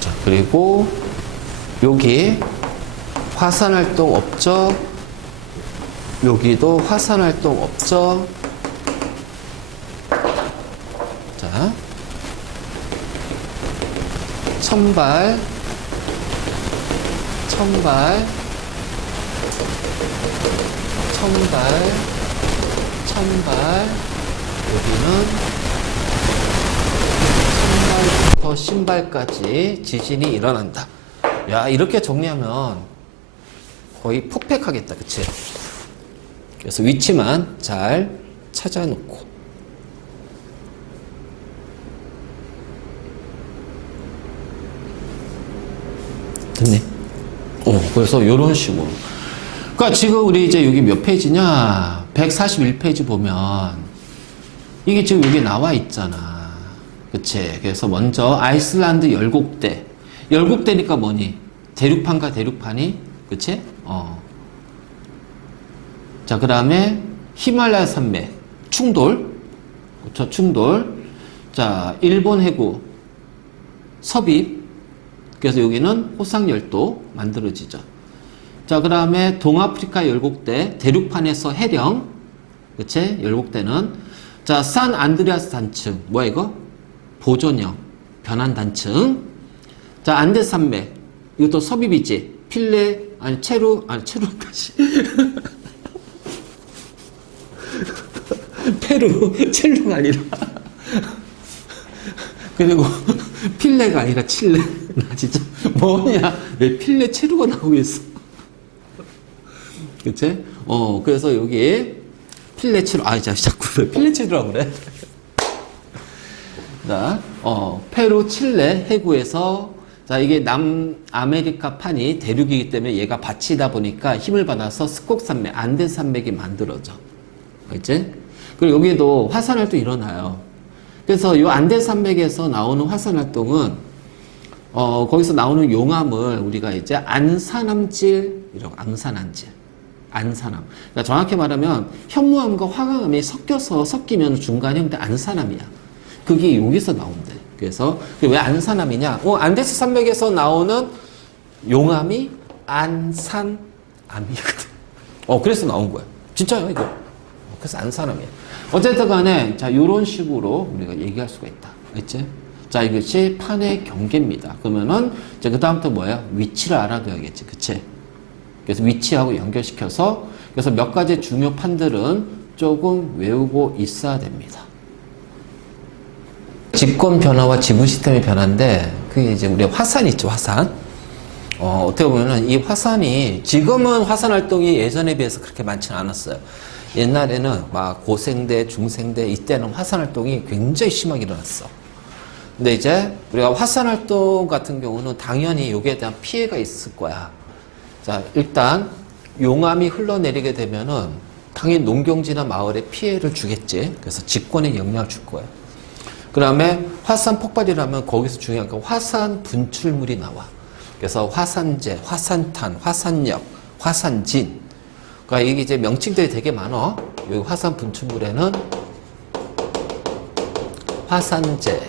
자, 그리고 여기 화산활동 없죠? 여기도 화산활동 없죠? 자, 천발, 천발, 천발, 천발, 여기는 천발부터 신발까지 지진이 일어난다. 야, 이렇게 정리하면 거의 퍼펙하겠다. 그치? 그래서 위치만 잘 찾아놓고. 됐네. 그래서 요런 식으로. 그러니까 지금 우리 이제 여기 몇 페이지냐? 141페이지 보면 이게 지금 여기 나와 있잖아. 그치? 그래서 먼저 아이슬란드 열곡대. 열곡대니까 뭐니? 대륙판과 대륙판이, 그치? 자, 그 다음에 히말라야 산맥, 충돌. 그쵸? 충돌. 자, 일본 해구, 섭입. 그래서 여기는 호상열도 만들어지죠. 자, 그 다음에 동아프리카 열곡대, 대륙판에서 해령. 그치? 열곡대는. 자, 산 안드레아스 단층. 뭐야, 이거? 보존형, 변환 단층. 자, 안데 산맥. 이것도 섭입이지. 필레, 체루까지. 페루, 첼루가 아니라. 그리고 필레가 아니라 칠레. 나 진짜 뭐냐? 왜 필레, 체루가 나오고 있어? 그치? 그래서 여기 필레, 체루. 자꾸 왜 필레, 체루라고 그래? 자, 페루, 칠레 해구에서 자, 이게 남아메리카 판이 대륙이기 때문에 얘가 받치다 보니까 힘을 받아서 스콕 산맥, 안데 산맥이 만들어져. 알지? 그리고 여기도 화산활동이 일어나요. 그래서 이 안데 산맥에서 나오는 화산활동은, 거기서 나오는 용암을 우리가 이제 안산암질이라고, 안산암질. 안산암. 그러니까 정확히 말하면 현무암과 화강암이 섞이면 중간 형태 안산암이야. 그게 여기서 나온대. 그래서 왜 안산암이냐? 안데스 산맥에서 나오는 용암이 안산암이거든. 그래서 나온 거야. 진짜요, 이거. 그래서 안 사람이야. 어쨌든 간에, 자, 요런 식으로 우리가 얘기할 수가 있다. 알겠지? 자, 이것이 판의 경계입니다. 그러면은, 이제 그다음부터 뭐야? 위치를 알아둬야겠지. 그치? 그래서 위치하고 연결시켜서, 그래서 몇 가지 중요 판들은 조금 외우고 있어야 됩니다. 집권 변화와 지분 시스템의 변화인데, 그게 이제 우리 화산 있죠, 화산. 어떻게 보면은 이 화산이, 지금은 화산 활동이 예전에 비해서 그렇게 많지는 않았어요. 옛날에는 막 고생대, 중생대, 이때는 화산 활동이 굉장히 심하게 일어났어. 근데 이제 우리가 화산 활동 같은 경우는 당연히 여기에 대한 피해가 있을 거야. 자, 일단 용암이 흘러내리게 되면은 당연히 농경지나 마을에 피해를 주겠지. 그래서 집권에 영향을 줄 거야. 그 다음에 화산 폭발이라면 거기서 중요한 건 화산 분출물이 나와. 그래서 화산재, 화산탄, 화산력, 화산진. 그러니까 이게 이제 명칭들이 되게 많아. 여기 화산 분출물에는 화산재,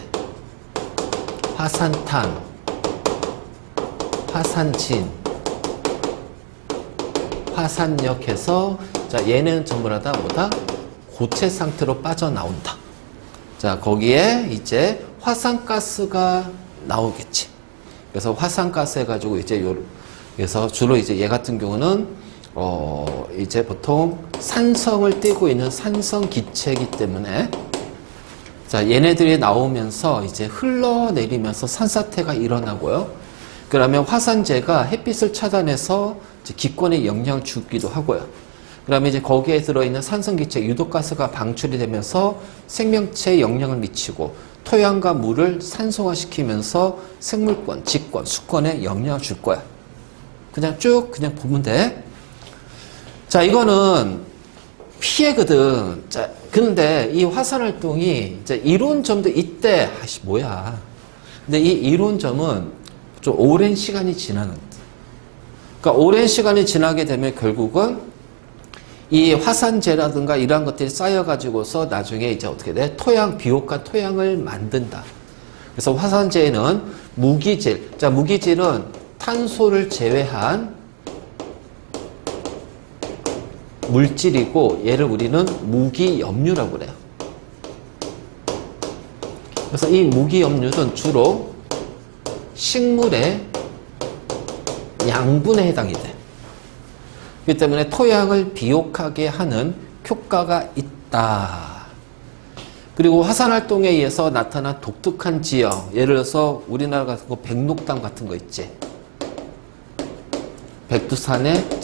화산탄, 화산진, 화산력 해서, 자, 얘는 전부 다 뭐다? 고체 상태로 빠져나온다. 자, 거기에 이제 화산가스가 나오겠지. 그래서 화산가스 해가지고 이제 그래서 주로 이제 얘 같은 경우는 이제 보통 산성을 띠고 있는 산성 기체이기 때문에, 자, 얘네들이 나오면서 이제 흘러내리면서 산사태가 일어나고요. 그러면 화산재가 햇빛을 차단해서 이제 기권에 영향을 주기도 하고요. 그다음에 이제 거기에 들어있는 산성기체 유독가스가 방출이 되면서 생명체에 영향을 미치고 토양과 물을 산소화시키면서 생물권, 직권, 수권에 영향을 줄 거야. 그냥 쭉 그냥 보면 돼. 자, 이거는 피해거든. 자, 근데 이 화산활동이 이제 이론점도 이때, 뭐야. 근데 이 이론점은 좀 오랜 시간이 지나는. 그러니까 오랜 시간이 지나게 되면 결국은 이 화산재라든가 이러한 것들이 쌓여가지고서 나중에 이제 어떻게 돼? 토양, 비옥한 토양을 만든다. 그래서 화산재는 무기질. 자, 무기질은 탄소를 제외한 물질이고, 얘를 우리는 무기염류라고 그래요. 그래서 이 무기염류는 주로 식물의 양분에 해당이 돼. 그렇기 때문에 토양을 비옥하게 하는 효과가 있다. 그리고 화산활동에 의해서 나타난 독특한 지형, 예를 들어서 우리나라 같은 거 백록담 같은 거 있지. 백두산의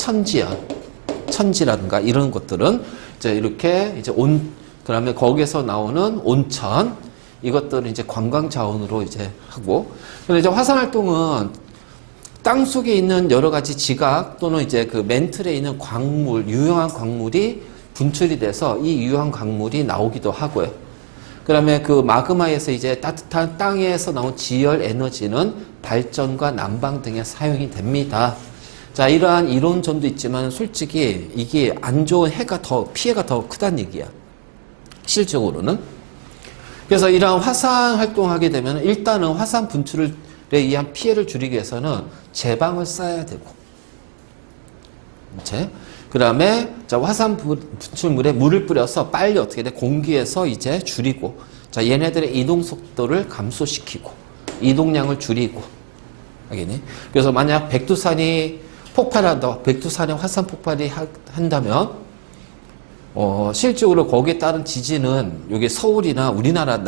천지라든가 이런 것들은 이제 이렇게 이제 그다음에 거기에서 나오는 온천, 이것들은 이제 관광 자원으로 이제 하고. 근데 이제 화산활동은 땅 속에 있는 여러 가지 지각 또는 이제 그 멘틀에 있는 광물, 유용한 광물이 분출이 돼서 이 유용한 광물이 나오기도 하고요. 그다음에 그 마그마에서 이제 따뜻한 땅에서 나온 지열 에너지는 발전과 난방 등에 사용이 됩니다. 자, 이러한 이론점도 있지만 솔직히 이게 안 좋은 피해가 더 크다는 얘기야. 실질적으로는. 그래서 이러한 화산 활동하게 되면 일단은 화산 분출에 의한 피해를 줄이기 위해서는 제방을 쌓아야 되고, 그 다음에 화산 분출물에 물을 뿌려서 빨리 어떻게 돼? 공기에서 이제 줄이고, 자, 얘네들의 이동 속도를 감소시키고, 이동량을 줄이고, 알겠니? 그래서 만약 백두산이 백두산에 화산 폭발이 한다면, 실질적으로 거기에 따른 지진은 여기 서울이나 우리나라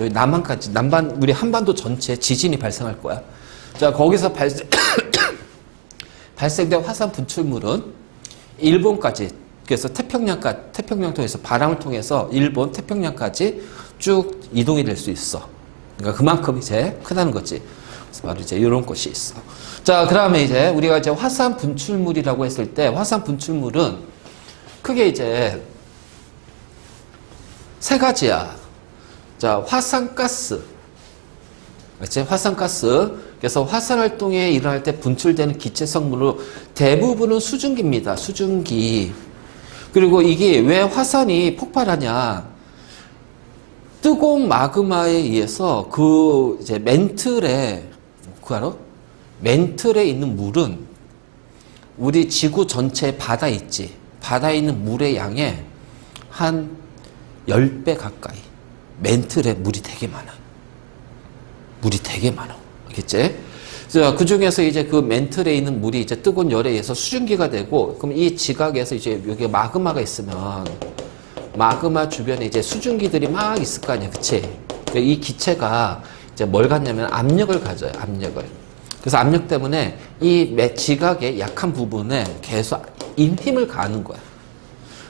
여기 남한까지, 우리 한반도 전체에 지진이 발생할 거야. 자, 거기서 발생된 화산 분출물은 일본까지, 그래서 태평양 통해서 바람을 통해서 일본 태평양까지 쭉 이동이 될 수 있어. 그러니까 그만큼 이제 크다는 거지. 그래서 바로 이제 이런 것이 있어. 자, 그 다음에 이제 우리가 이제 화산 분출물이라고 했을 때, 화산 분출물은 크게 이제 세 가지야. 자, 화산가스. 그렇지? 화산가스. 그래서 화산활동에 일어날 때 분출되는 기체 성분으로 대부분은 수증기입니다. 수증기. 그리고 이게 왜 화산이 폭발하냐. 뜨거운 마그마에 의해서 그 이제 멘틀에 있는 물은 우리 지구 전체 바다 있지. 바다에 있는 물의 양의 한 10배 가까이. 멘틀에 물이 되게 많아. 물이 되게 많아. 알겠지? 그 중에서 이제 그 멘틀에 있는 물이 이제 뜨거운 열에 의해서 수증기가 되고, 그럼 이 지각에서 이제 여기 마그마가 있으면, 마그마 주변에 이제 수증기들이 막 있을 거 아니야. 그치? 이 기체가 이제 뭘 갖냐면 압력을 가져요. 압력을. 그래서 압력 때문에 이 지각의 약한 부분에 계속 힘을 가하는 거야.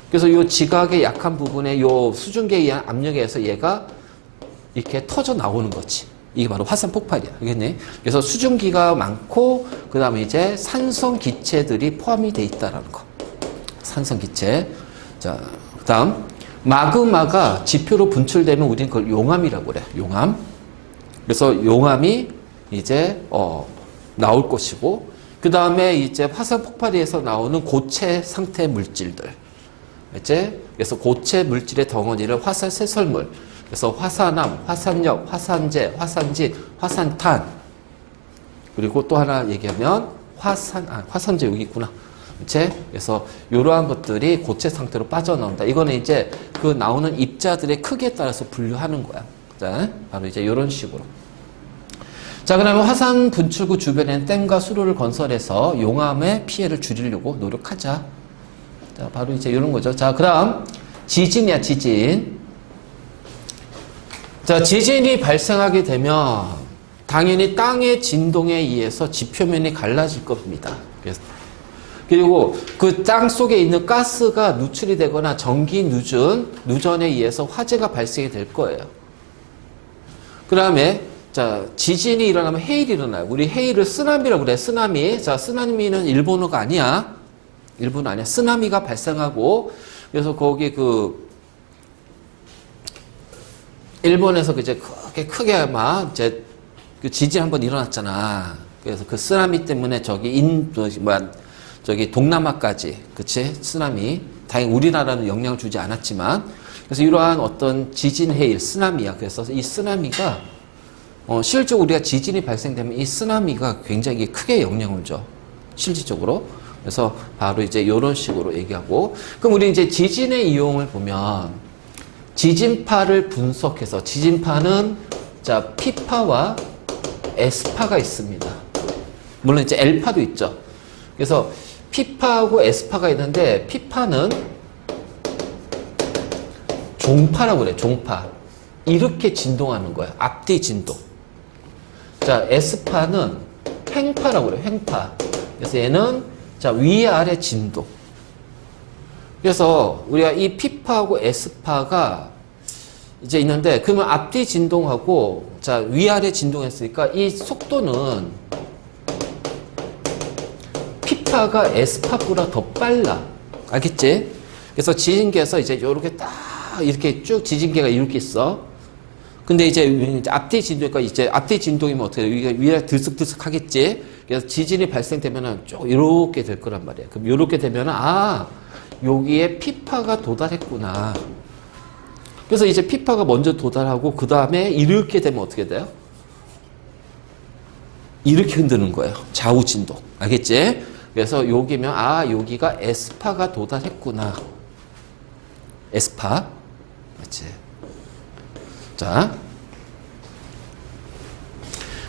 그래서 이 지각의 약한 부분에 이 수증기에 의한 압력에 의해서 얘가 이렇게 터져 나오는 거지. 이게 바로 화산 폭발이야. 알겠니? 그래서 수증기가 많고, 그 다음에 이제 산성 기체들이 포함이 돼 있다라는 거. 산성 기체. 자, 그 다음. 마그마가 지표로 분출되면 우리는 그걸 용암이라고 그래. 용암. 그래서 용암이 이제, 나올 것이고, 그 다음에 이제 화산 폭발에서 나오는 고체 상태 물질들. 이제 그래서 고체 물질의 덩어리를 화산 쇄설물. 그래서 화산암, 화산력, 화산재, 화산지, 화산탄. 그리고 또 하나 얘기하면 화산재 여기 있구나. 그치? 그래서 이러한 것들이 고체 상태로 빠져나온다. 이거는 이제 그 나오는 입자들의 크기에 따라서 분류하는 거야. 자, 바로 이제 이런 식으로. 자, 그러면 화산 분출구 주변에는 댐과 수로를 건설해서 용암의 피해를 줄이려고 노력하자. 자, 바로 이제 이런 거죠. 자, 그 다음 지진이야, 지진. 자, 지진이 발생하게 되면 당연히 땅의 진동에 의해서 지표면이 갈라질 겁니다. 그리고 그 땅 속에 있는 가스가 누출이 되거나 전기 누전에 의해서 화재가 발생이 될 거예요. 그 다음에 자, 지진이 일어나면 해일이 일어나요. 우리 해일을 쓰나미라고 그래. 쓰나미. 자, 쓰나미는 일본어가 아니야. 일본어 아니야. 쓰나미가 발생하고, 그래서 거기 일본에서 이제 크게 막 이제 그 지진 한번 일어났잖아. 그래서 그 쓰나미 때문에 저기 동남아까지, 그치? 쓰나미. 다행히 우리나라는 영향을 주지 않았지만, 그래서 이러한 어떤 지진 해일, 쓰나미야. 그래서 이 쓰나미가 실제로 우리가 지진이 발생되면 이 쓰나미가 굉장히 크게 영향을 줘. 실질적으로. 그래서 바로 이제 이런 식으로 얘기하고. 그럼 우리 이제 지진의 이용을 보면 지진파를 분석해서 지진파는 자, P파와 S파가 있습니다. 물론 이제 L파도 있죠. 그래서 P파하고 S파가 있는데 P파는 종파라고 그래. 종파. 이렇게 진동하는 거야. 앞뒤 진동. 자, S파는 횡파라고 그래. 횡파. 그래서 얘는 자, 위아래 진동. 그래서 우리가 이 P파하고 S파가 이제 있는데, 그러면 앞뒤 진동하고 자, 위아래 진동했으니까 이 속도는 P파가 S파보다 더 빨라. 알겠지? 그래서 지진계에서 이제 요렇게 딱 이렇게 쭉 지진계가 이렇게 있어. 근데 이제 앞뒤 진동이니까 이제 앞뒤 진동이면 어떻게 돼? 위에 들썩들썩 하겠지? 그래서 지진이 발생되면은 쭉 이렇게 될 거란 말이야. 그럼 이렇게 되면은, 여기에 P파가 도달했구나. 그래서 이제 P파가 먼저 도달하고, 그 다음에 이렇게 되면 어떻게 돼요? 이렇게 흔드는 거예요. 좌우 진동. 알겠지? 그래서 여기면, 여기가 S파가 도달했구나. S파. 그렇지? 자.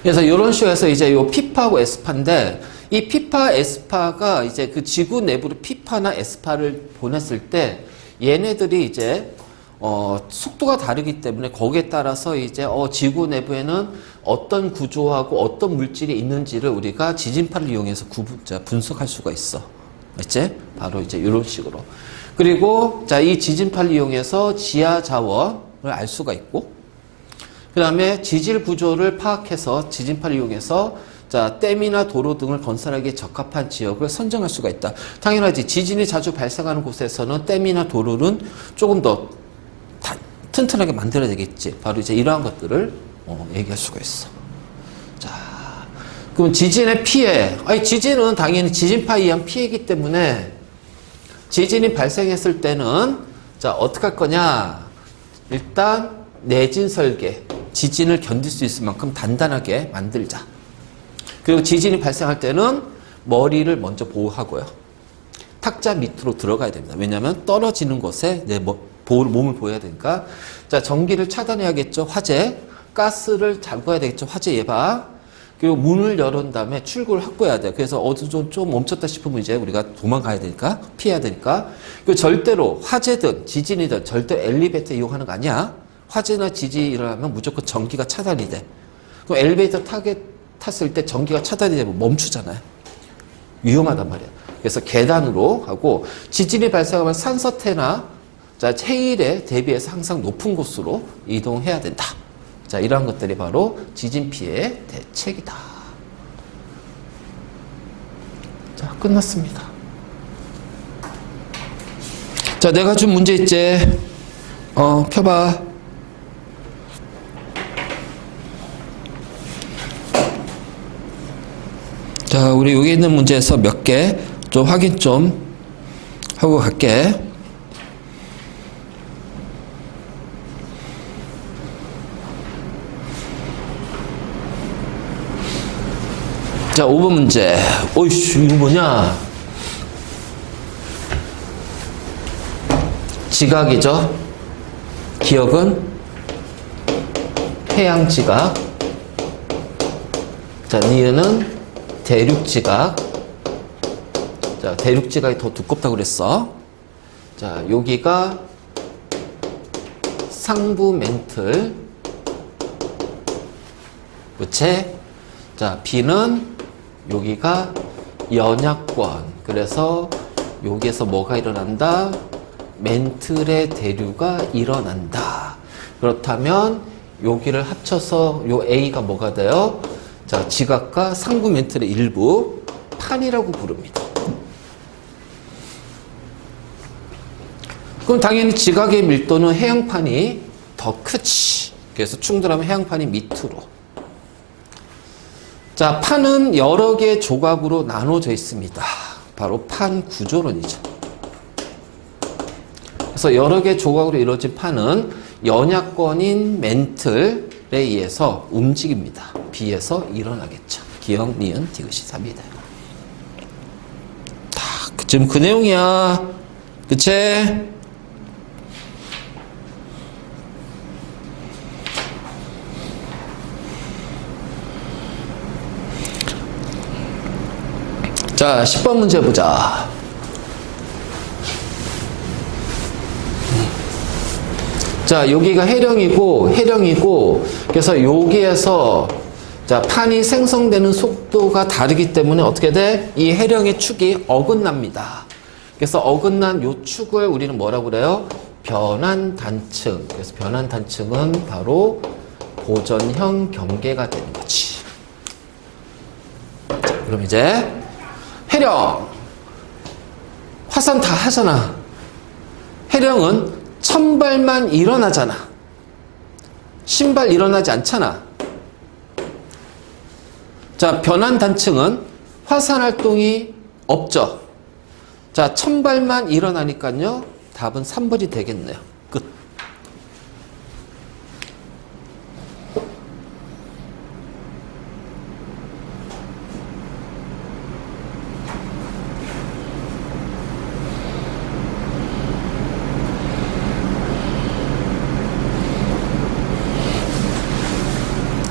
그래서 이런 식으로 해서 이제 요 P파하고 S파인데, 이 P파, S파가 이제 그 지구 내부로 P파나 S파를 보냈을 때, 얘네들이 이제, 속도가 다르기 때문에 거기에 따라서 이제, 지구 내부에는 어떤 구조하고 어떤 물질이 있는지를 우리가 지진파를 이용해서 분석할 수가 있어. 알지? 바로 이제 이런 식으로. 그리고, 자, 이 지진파를 이용해서 지하 자원을 알 수가 있고, 그 다음에 지질 구조를 파악해서 지진파를 이용해서 자, 댐이나 도로 등을 건설하기에 적합한 지역을 선정할 수가 있다. 당연하지. 지진이 자주 발생하는 곳에서는 댐이나 도로는 조금 더 튼튼하게 만들어야 되겠지. 바로 이제 이러한 것들을 얘기할 수가 있어. 자, 그럼 지진의 피해. 지진은 당연히 지진파에 의한 피해이기 때문에 지진이 발생했을 때는 자, 어떻게 할 거냐. 일단 내진 설계. 지진을 견딜 수 있을 만큼 단단하게 만들자. 그리고 지진이 발생할 때는 머리를 먼저 보호하고요. 탁자 밑으로 들어가야 됩니다. 왜냐하면 떨어지는 곳에 내 몸을 보여야 되니까. 자, 전기를 차단해야겠죠. 화재. 가스를 잠궈야 되겠죠. 화재 예방. 그리고 문을 열은 다음에 출구를 확보해야 돼요. 그래서 어디 좀 멈췄다 싶으면 이제 우리가 도망가야 되니까, 피해야 되니까. 그리고 절대로 화재든 지진이든 절대 엘리베이터 이용하는 거 아니야. 화재나 지진이 일어나면 무조건 전기가 차단이 돼. 그럼 엘리베이터 탔을 때 전기가 차단이 되면 멈추잖아요. 위험하단 말이야. 그래서 계단으로 하고, 지진이 발생하면 산사태나 자, 해일에 대비해서 항상 높은 곳으로 이동해야 된다. 자, 이러한 것들이 바로 지진 피해 대책이다. 자, 끝났습니다. 자, 내가 준 문제 있지? 펴봐. 자, 우리 여기 있는 문제에서 몇 개 좀 확인 좀 하고 갈게. 자, 5번 문제. 어이씨, 이거 뭐냐? 지각이죠? 기억은 해양 지각. 자, 니은은 대륙 지각. 자, 대륙 지각이 더 두껍다고 그랬어. 자, 여기가 상부 멘틀. 그치? 자, B는 여기가 연약권. 그래서 여기에서 뭐가 일어난다? 멘틀의 대류가 일어난다. 그렇다면 여기를 합쳐서 요 A가 뭐가 돼요? 자, 지각과 상부 멘틀의 일부 판이라고 부릅니다. 그럼 당연히 지각의 밀도는 해양판이 더 크지. 그래서 충돌하면 해양판이 밑으로. 자, 판은 여러 개의 조각으로 나눠져 있습니다. 바로 판 구조론이죠. 그래서 여러 개의 조각으로 이루어진 판은 연약권인 멘틀에 의해서 움직입니다. B에서 일어나겠죠. 기억, 니은, 디귿이 답이다. 지금 그 내용이야. 그치? 자, 10번 문제 보자. 자, 여기가 해령이고, 그래서 여기에서, 자, 판이 생성되는 속도가 다르기 때문에 어떻게 돼? 이 해령의 축이 어긋납니다. 그래서 어긋난 요 축을 우리는 뭐라고 그래요? 변환 단층. 그래서 변환 단층은 바로 보전형 경계가 되는 거지. 자, 그럼 이제, 해령. 화산 다 하잖아. 해령은 천발만 일어나잖아. 신발 일어나지 않잖아. 자, 변환 단층은 화산 활동이 없죠. 자, 천발만 일어나니까요. 답은 3번이 되겠네요. 끝.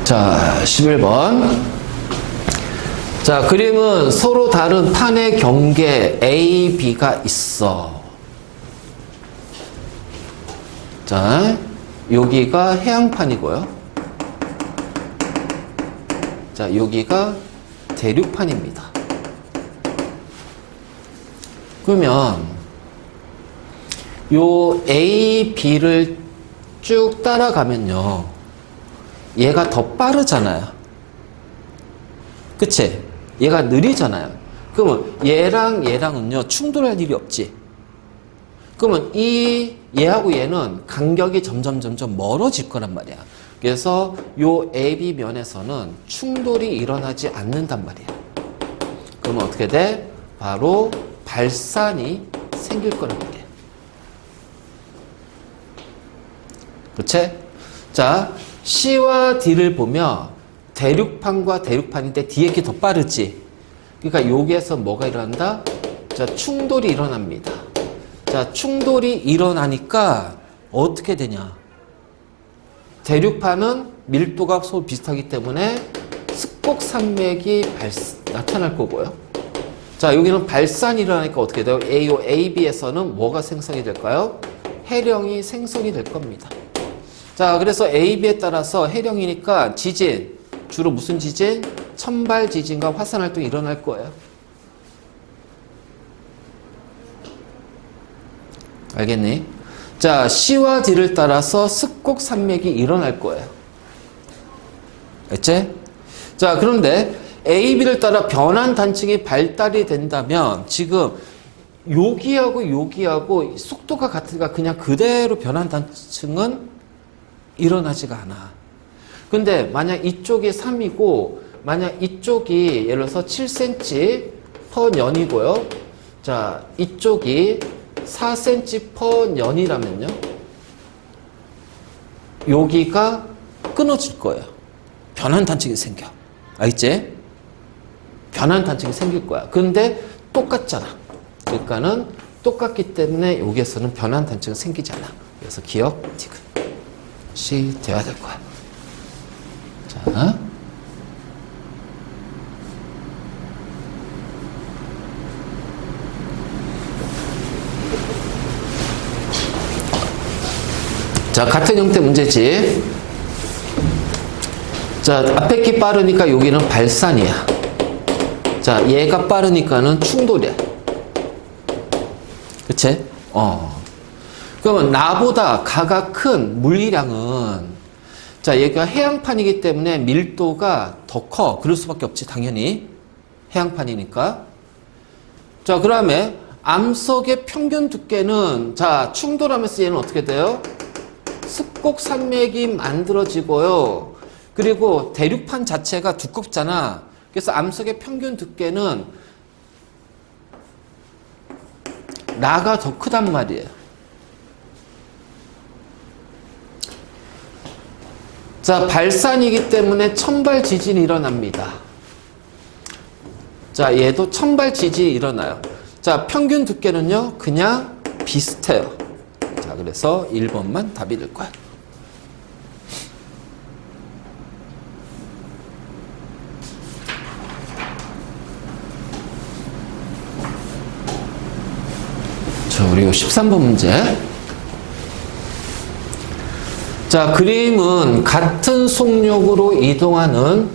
자, 11번. 자, 그림은 서로 다른 판의 경계 A, B가 있어. 자, 여기가 해양판이고요. 자, 여기가 대륙판입니다. 그러면 요 A, B를 쭉 따라가면요. 얘가 더 빠르잖아요. 그치? 얘가 느리잖아요. 그러면 얘랑은요, 충돌할 일이 없지. 그러면 얘하고 얘는 간격이 점점 멀어질 거란 말이야. 그래서 요 AB 면에서는 충돌이 일어나지 않는단 말이야. 그러면 어떻게 돼? 바로 발산이 생길 거란 말이야. 그치? 자, C와 D를 보면 대륙판과 대륙판인데 D의 게 더 빠르지. 그러니까 여기에서 뭐가 일어난다? 자, 충돌이 일어납니다. 자, 충돌이 일어나니까 어떻게 되냐? 대륙판은 밀도가 서로 비슷하기 때문에 습곡산맥이 나타날 거고요. 자, 여기는 발산이 일어나니까 어떻게 돼요? AB에서는 뭐가 생성이 될까요? 해령이 생성이 될 겁니다. 자, 그래서 AB에 따라서 해령이니까 지진, 주로 무슨 지진? 천발 지진과 화산 활동이 일어날 거예요. 알겠니? 자, C와 D를 따라서 습곡 산맥이 일어날 거예요. 알지? 자, 그런데 AB를 따라 변환 단층이 발달이 된다면 지금 여기하고 속도가 같으니까 그냥 그대로 변환 단층은 일어나지가 않아. 근데 만약 이쪽이 3이고 만약 이쪽이 예를 들어서 7cm per 년이고요. 자, 이쪽이 4cm per 년이라면요. 여기가 끊어질 거예요. 변환 단층이 생겨. 알겠지? 변환 단층이 생길 거야. 근데 똑같잖아. 그러니까는 똑같기 때문에 여기에서는 변환 단층이 생기지 않아. 그래서 기억, 디귿이 돼야 될 거야. 자. 자, 같은 형태 문제지. 자, 앞에 키 빠르니까 여기는 발산이야. 자, 얘가 빠르니까는 충돌이야. 그치? 그러면 나보다 가가 큰 물리량은, 자, 얘가 해양판이기 때문에 밀도가 더 커. 그럴 수밖에 없지, 당연히. 해양판이니까. 자, 그 다음에 암석의 평균 두께는, 자, 충돌하면서 얘는 어떻게 돼요? 습곡 산맥이 만들어지고요. 그리고 대륙판 자체가 두껍잖아. 그래서 암석의 평균 두께는 나가 더 크단 말이에요. 자, 발산이기 때문에 천발 지진이 일어납니다. 자, 얘도 천발 지진이 일어나요. 자, 평균 두께는요, 그냥 비슷해요. 자, 그래서 1번만 답이 될 거야. 자, 그리고 13번 문제. 자, 그림은 같은 속력으로 이동하는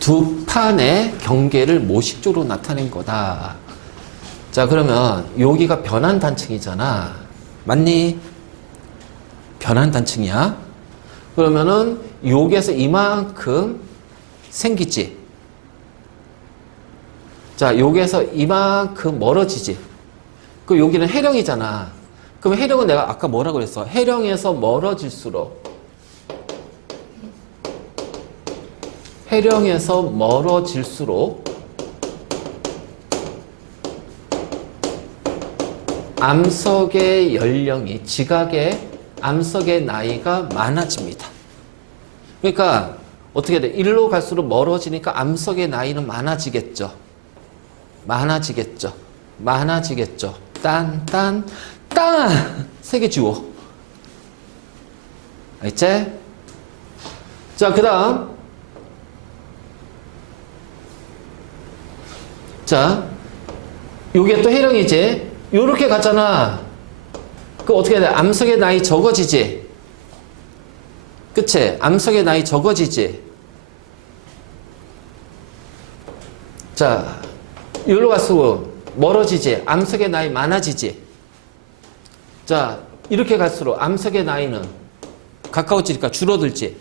두 판의 경계를 모식적으로 나타낸 거다. 자, 그러면 여기가 변환 단층이잖아. 맞니? 변환 단층이야. 그러면은 여기에서 이만큼 생기지. 자, 여기에서 이만큼 멀어지지. 그 여기는 해령이잖아. 그럼 해령은 내가 아까 뭐라고 그랬어? 해령에서 멀어질수록 암석의 연령이, 지각의 암석의 나이가 많아집니다. 그러니까 어떻게 돼? 일로 갈수록 멀어지니까 암석의 나이는 많아지겠죠. 딴 세 개 지워. 알겠지? 자, 그 다음. 자, 요게 또 해령이지. 요렇게 갔잖아. 그 어떻게 돼? 암석의 나이 적어지지. 그치? 암석의 나이 적어지지. 자, 여기로 갈수록 멀어지지. 암석의 나이 많아지지. 자, 이렇게 갈수록 암석의 나이는 가까워지니까 줄어들지.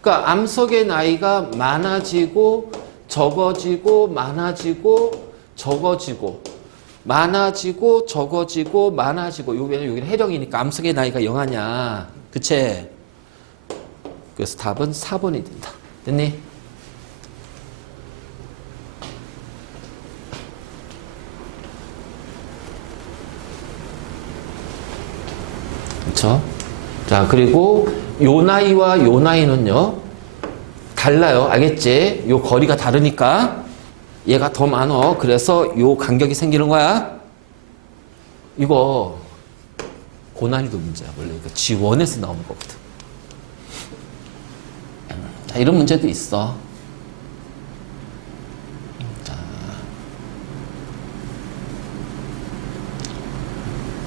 그러니까 암석의 나이가 많아지고 적어지고 많아지고 적어지고 많아지고 적어지고 많아지고. 여기는 해령이니까 암석의 나이가 0하냐. 그치? 그래서 답은 4번이 된다. 됐니? 그렇죠? 자, 그리고 요 나이와 요 나이는요 달라요. 알겠지? 요 거리가 다르니까 얘가 더 많어. 그래서 요 간격이 생기는 거야. 이거 고난이도 문제야. 원래 이거 G1에서 나오는 거거든. 자, 이런 문제도 있어.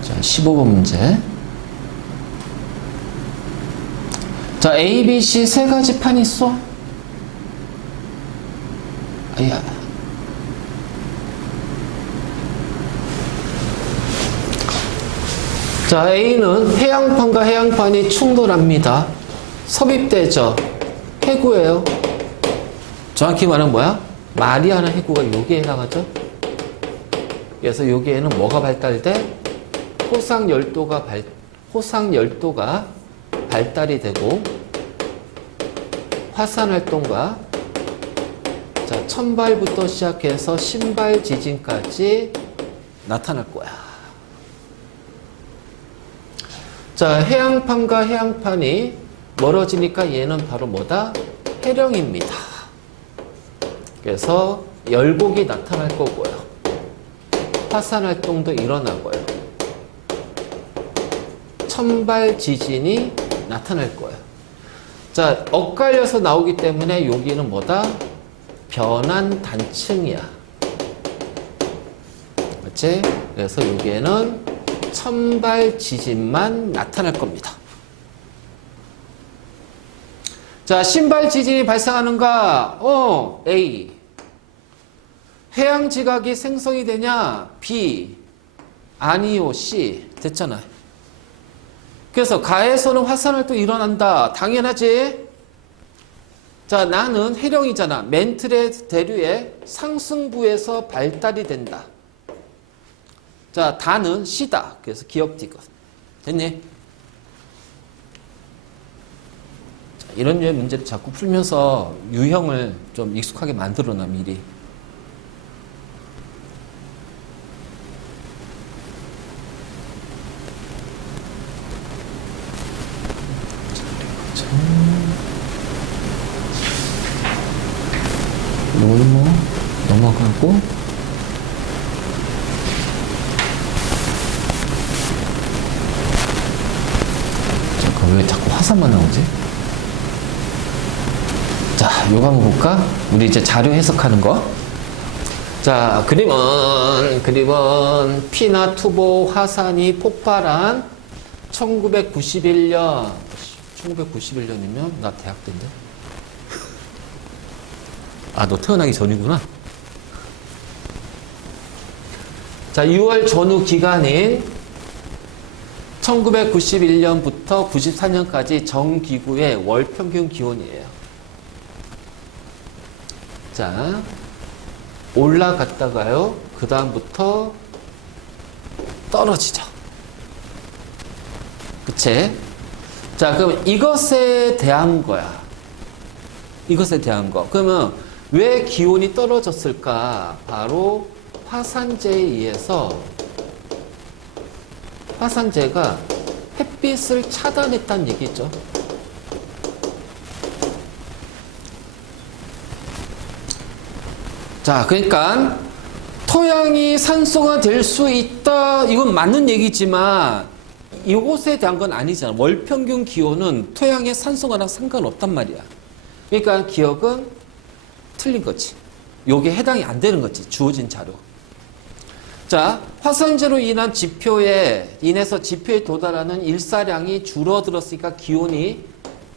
자, 15번 문제. 자, A, B, C 세 가지 판이 있어. 아야. 자, A는 해양판과 해양판이 충돌합니다. 섭입되죠. 해구예요. 정확히 말하면 뭐야? 마리아나 해구가 여기에 해당하죠. 그래서 여기에는 뭐가 발달돼? 호상열도가 발달이 되고 화산활동과 자, 천발부터 시작해서 신발 지진까지 나타날 거야. 자, 해양판과 해양판이 멀어지니까 얘는 바로 뭐다? 해령입니다. 그래서 열곡이 나타날 거고요. 화산활동도 일어나고요. 천발 지진이 나타날 거예요. 자, 엇갈려서 나오기 때문에 여기는 뭐다? 변환 단층이야. 그렇지? 그래서 여기에는 천발 지진만 나타날 겁니다. 자, 신발 지진이 발생하는가? A. 해양 지각이 생성이 되냐? B. 아니요, C. 됐잖아요. 그래서 가에서는 화산활동이 일어난다. 당연하지? 자, 나는 해령이잖아. 멘틀의 대류의 상승부에서 발달이 된다. 자, 다는 C다. 그래서 기억디귿. 됐니? 자, 이런 류의 문제를 자꾸 풀면서 유형을 좀 익숙하게 만들어놔, 미리. 이걸 뭐 넘어가고 잠깐 왜 자꾸 화산만 나오지? 자, 요거 한번 볼까? 우리 이제 자료 해석하는 거. 자, 그림은 피나 투보 화산이 폭발한 1991년이면 나 대학 때인데. 아, 너 태어나기 전이구나. 자, 6월 전후 기간인 1991년부터 94년까지 정기구의 월 평균 기온이에요. 자, 올라갔다가요, 그 다음부터 떨어지죠. 그치? 자, 그럼 이것에 대한 거야. 이것에 대한 거. 그러면 왜 기온이 떨어졌을까? 바로 화산재에 의해서 화산재가 햇빛을 차단했다는 얘기죠. 자, 그러니까 토양이 산소가 될 수 있다. 이건 맞는 얘기지만 이곳에 대한 건 아니잖아. 월평균 기온은 토양의 산소가랑 상관없단 말이야. 그러니까 기억은 틀린 거지. 요게 해당이 안 되는 거지. 주어진 자료. 자, 화산재로 인한 인해서 지표에 도달하는 일사량이 줄어들었으니까 기온이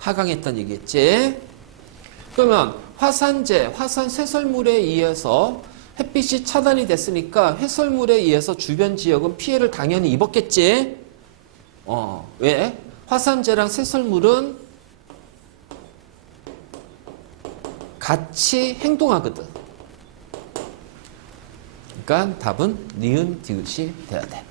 하강했다는 얘기겠지. 그러면 화산재, 화산 쇄설물에 의해서 햇빛이 차단이 됐으니까 해설물에 의해서 주변 지역은 피해를 당연히 입었겠지. 왜? 화산재랑 쇄설물은 같이 행동하거든. 그러니까 답은 니은 디귿이 돼야 돼.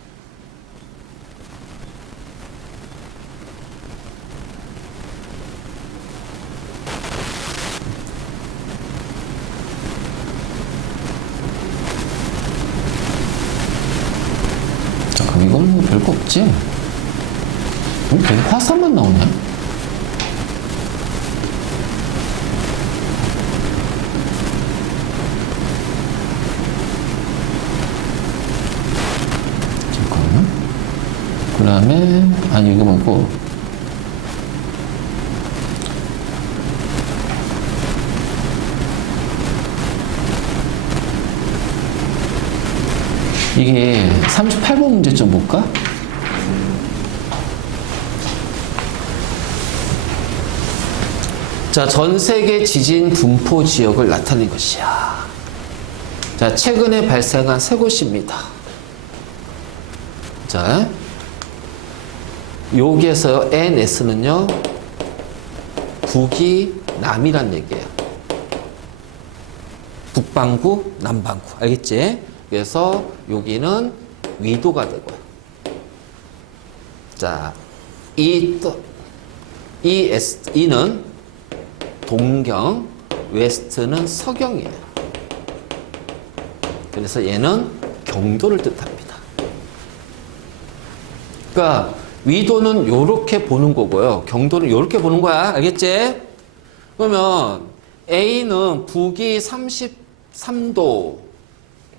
자, 그럼 이건 뭐 별거 없지? 왜 계속 화산만 나오냐? 그 다음에, 아니, 이거 뭐고. 이게 38번 문제 좀 볼까? 자, 전 세계 지진 분포 지역을 나타낸 것이야. 자, 최근에 발생한 세 곳입니다. 자, 여기에서 NS는요, 북이 남이란 얘기예요. 북반구, 남반구. 알겠지? 그래서 여기는 위도가 되고요. 자, E는 동경, 웨스트는 서경이에요. 그래서 얘는 경도를 뜻합니다. 그러니까 위도는 요렇게 보는 거고요. 경도는 요렇게 보는 거야. 알겠지? 그러면 A는 북위 33도.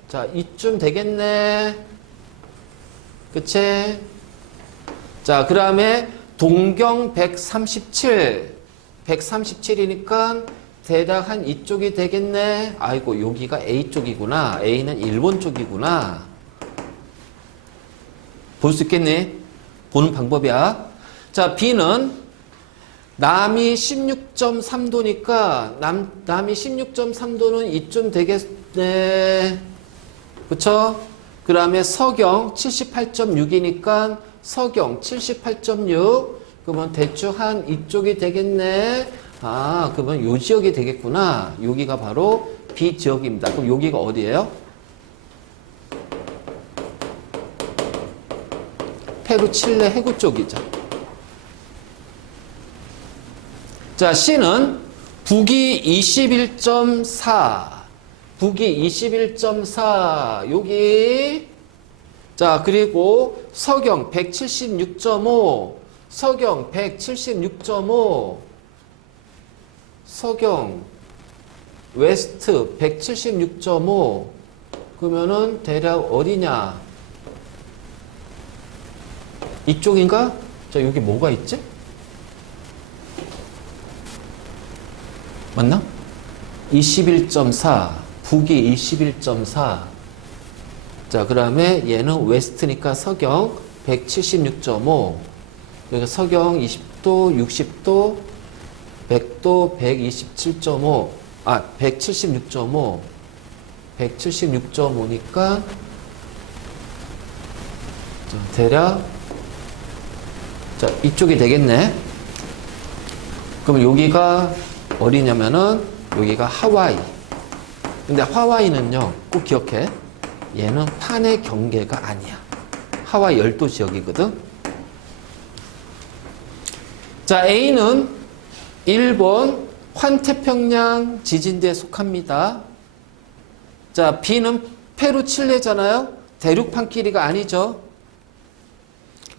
자, 이쯤 되겠네. 그치? 자, 그 다음에 동경 137이니까 대략 한 이쪽이 되겠네. 아이고, 여기가 A 쪽이구나. A는 일본 쪽이구나. 볼 수 있겠니? 보는 방법이야. 자, B는 남이 16.3도니까 남이 16.3도는 이쯤 되겠네. 그쵸? 그 다음에 서경 78.6이니까 서경 78.6. 그러면 대충 한 이쪽이 되겠네. 아, 그러면 요 지역이 되겠구나. 여기가 바로 B 지역입니다. 그럼 여기가 어디예요? 페루, 칠레, 해구 쪽이죠. 자, C는 북위 21.4. 북위 21.4. 여기. 자, 그리고 서경 176.5. 서경 176.5. 서경 웨스트 176.5. 그러면은 대략 어디냐? 이쪽인가? 자, 여기 뭐가 있지? 맞나? 21.4. 북위 21.4. 자, 그 다음에 얘는 웨스트니까 서경 176.5. 여기 서경 20도, 60도, 100도, 127.5. 아, 176.5. 176.5니까 대략 자, 이쪽이 되겠네. 그럼 여기가 어디냐면은 여기가 하와이. 근데 하와이는요, 꼭 기억해. 얘는 판의 경계가 아니야. 하와이 열도 지역이거든. 자, A는 일본 환태평양 지진대에 속합니다. 자, B는 페루, 칠레잖아요. 대륙판 끼리가 아니죠.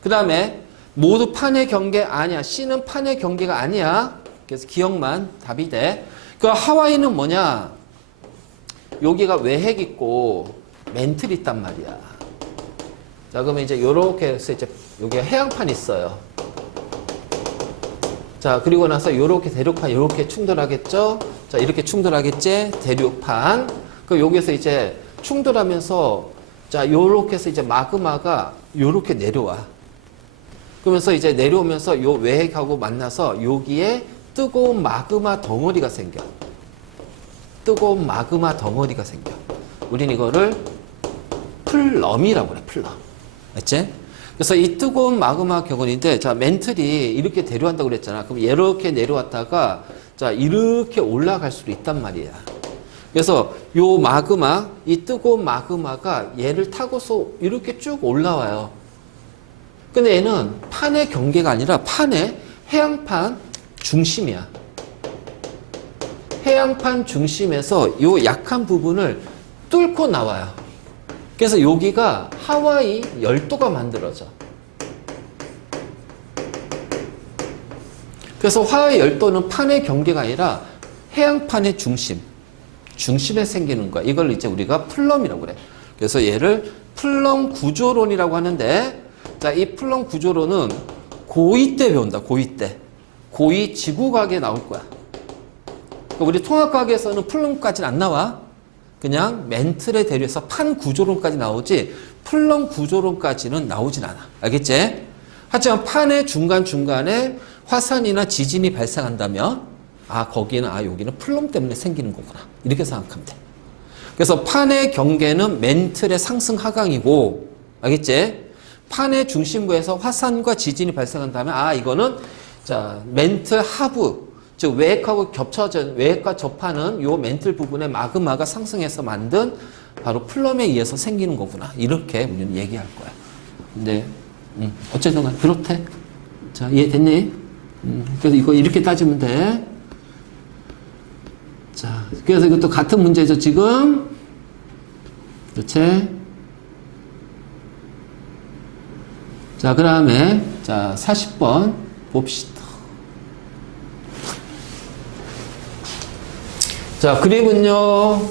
그 다음에 모두 판의 경계 아니야. C는 판의 경계가 아니야. 그래서 기억만 답이 돼. 그 하와이는 뭐냐? 여기가 외핵 있고 멘틀 있단 말이야. 자, 그러면 이제 요렇게 해서 이제 여기가 해양판 있어요. 자, 그리고 나서 요렇게 대륙판 요렇게 충돌하겠죠? 자, 이렇게 충돌하겠지? 대륙판. 그 여기서 이제 충돌하면서 자, 요렇게 해서 이제 마그마가 요렇게 내려와. 그러면서 이제 내려오면서 요 외핵하고 만나서 여기에 뜨거운 마그마 덩어리가 생겨. 뜨거운 마그마 덩어리가 생겨. 우린 이거를 플럼이라고 그래, 플럼. 알지? 그래서 이 뜨거운 마그마 덩어리인데, 자, 멘틀이 이렇게 내려간다고 그랬잖아. 그럼 이렇게 내려왔다가, 자, 이렇게 올라갈 수도 있단 말이야. 그래서 요 마그마, 이 뜨거운 마그마가 얘를 타고서 이렇게 쭉 올라와요. 근데 얘는 판의 경계가 아니라 판의 해양판 중심이야. 해양판 중심에서 요 약한 부분을 뚫고 나와요. 그래서 여기가 하와이 열도가 만들어져. 그래서 하와이 열도는 판의 경계가 아니라 해양판의 중심에 생기는 거야. 이걸 이제 우리가 플럼이라고 그래. 그래서 얘를 플럼 구조론이라고 하는데, 자, 자, 이 플럼 구조로는 고2 때 배운다. 고2 때. 고2 지구과학에 나올 거야. 그러니까 우리 통합과학에서는 플럼까지는 안 나와. 그냥 멘틀에 대류해서 판 구조론까지 나오지 플럼 구조론까지는 나오진 않아. 알겠지? 하지만 판의 중간중간에 화산이나 지진이 발생한다면 거기는 여기는 플럼 때문에 생기는 거구나. 이렇게 생각하면 돼. 그래서 판의 경계는 멘틀의 상승 하강이고 알겠지? 판의 중심부에서 화산과 지진이 발생한다면 이거는 자 멘틀 하부 즉 외핵하고 겹쳐진 외핵과 접하는 요 멘틀 부분에 마그마가 상승해서 만든 바로 플럼에 의해서 생기는 거구나. 이렇게 우리는 얘기할 거야. 근데 어쨌든 간에 그렇대. 자 이해됐니? 그래서 이거 이렇게 따지면 돼. 자 그래서 이것도 같은 문제죠 지금. 그렇지? 자 그 다음에 자 40번 봅시다. 자, 그림은요,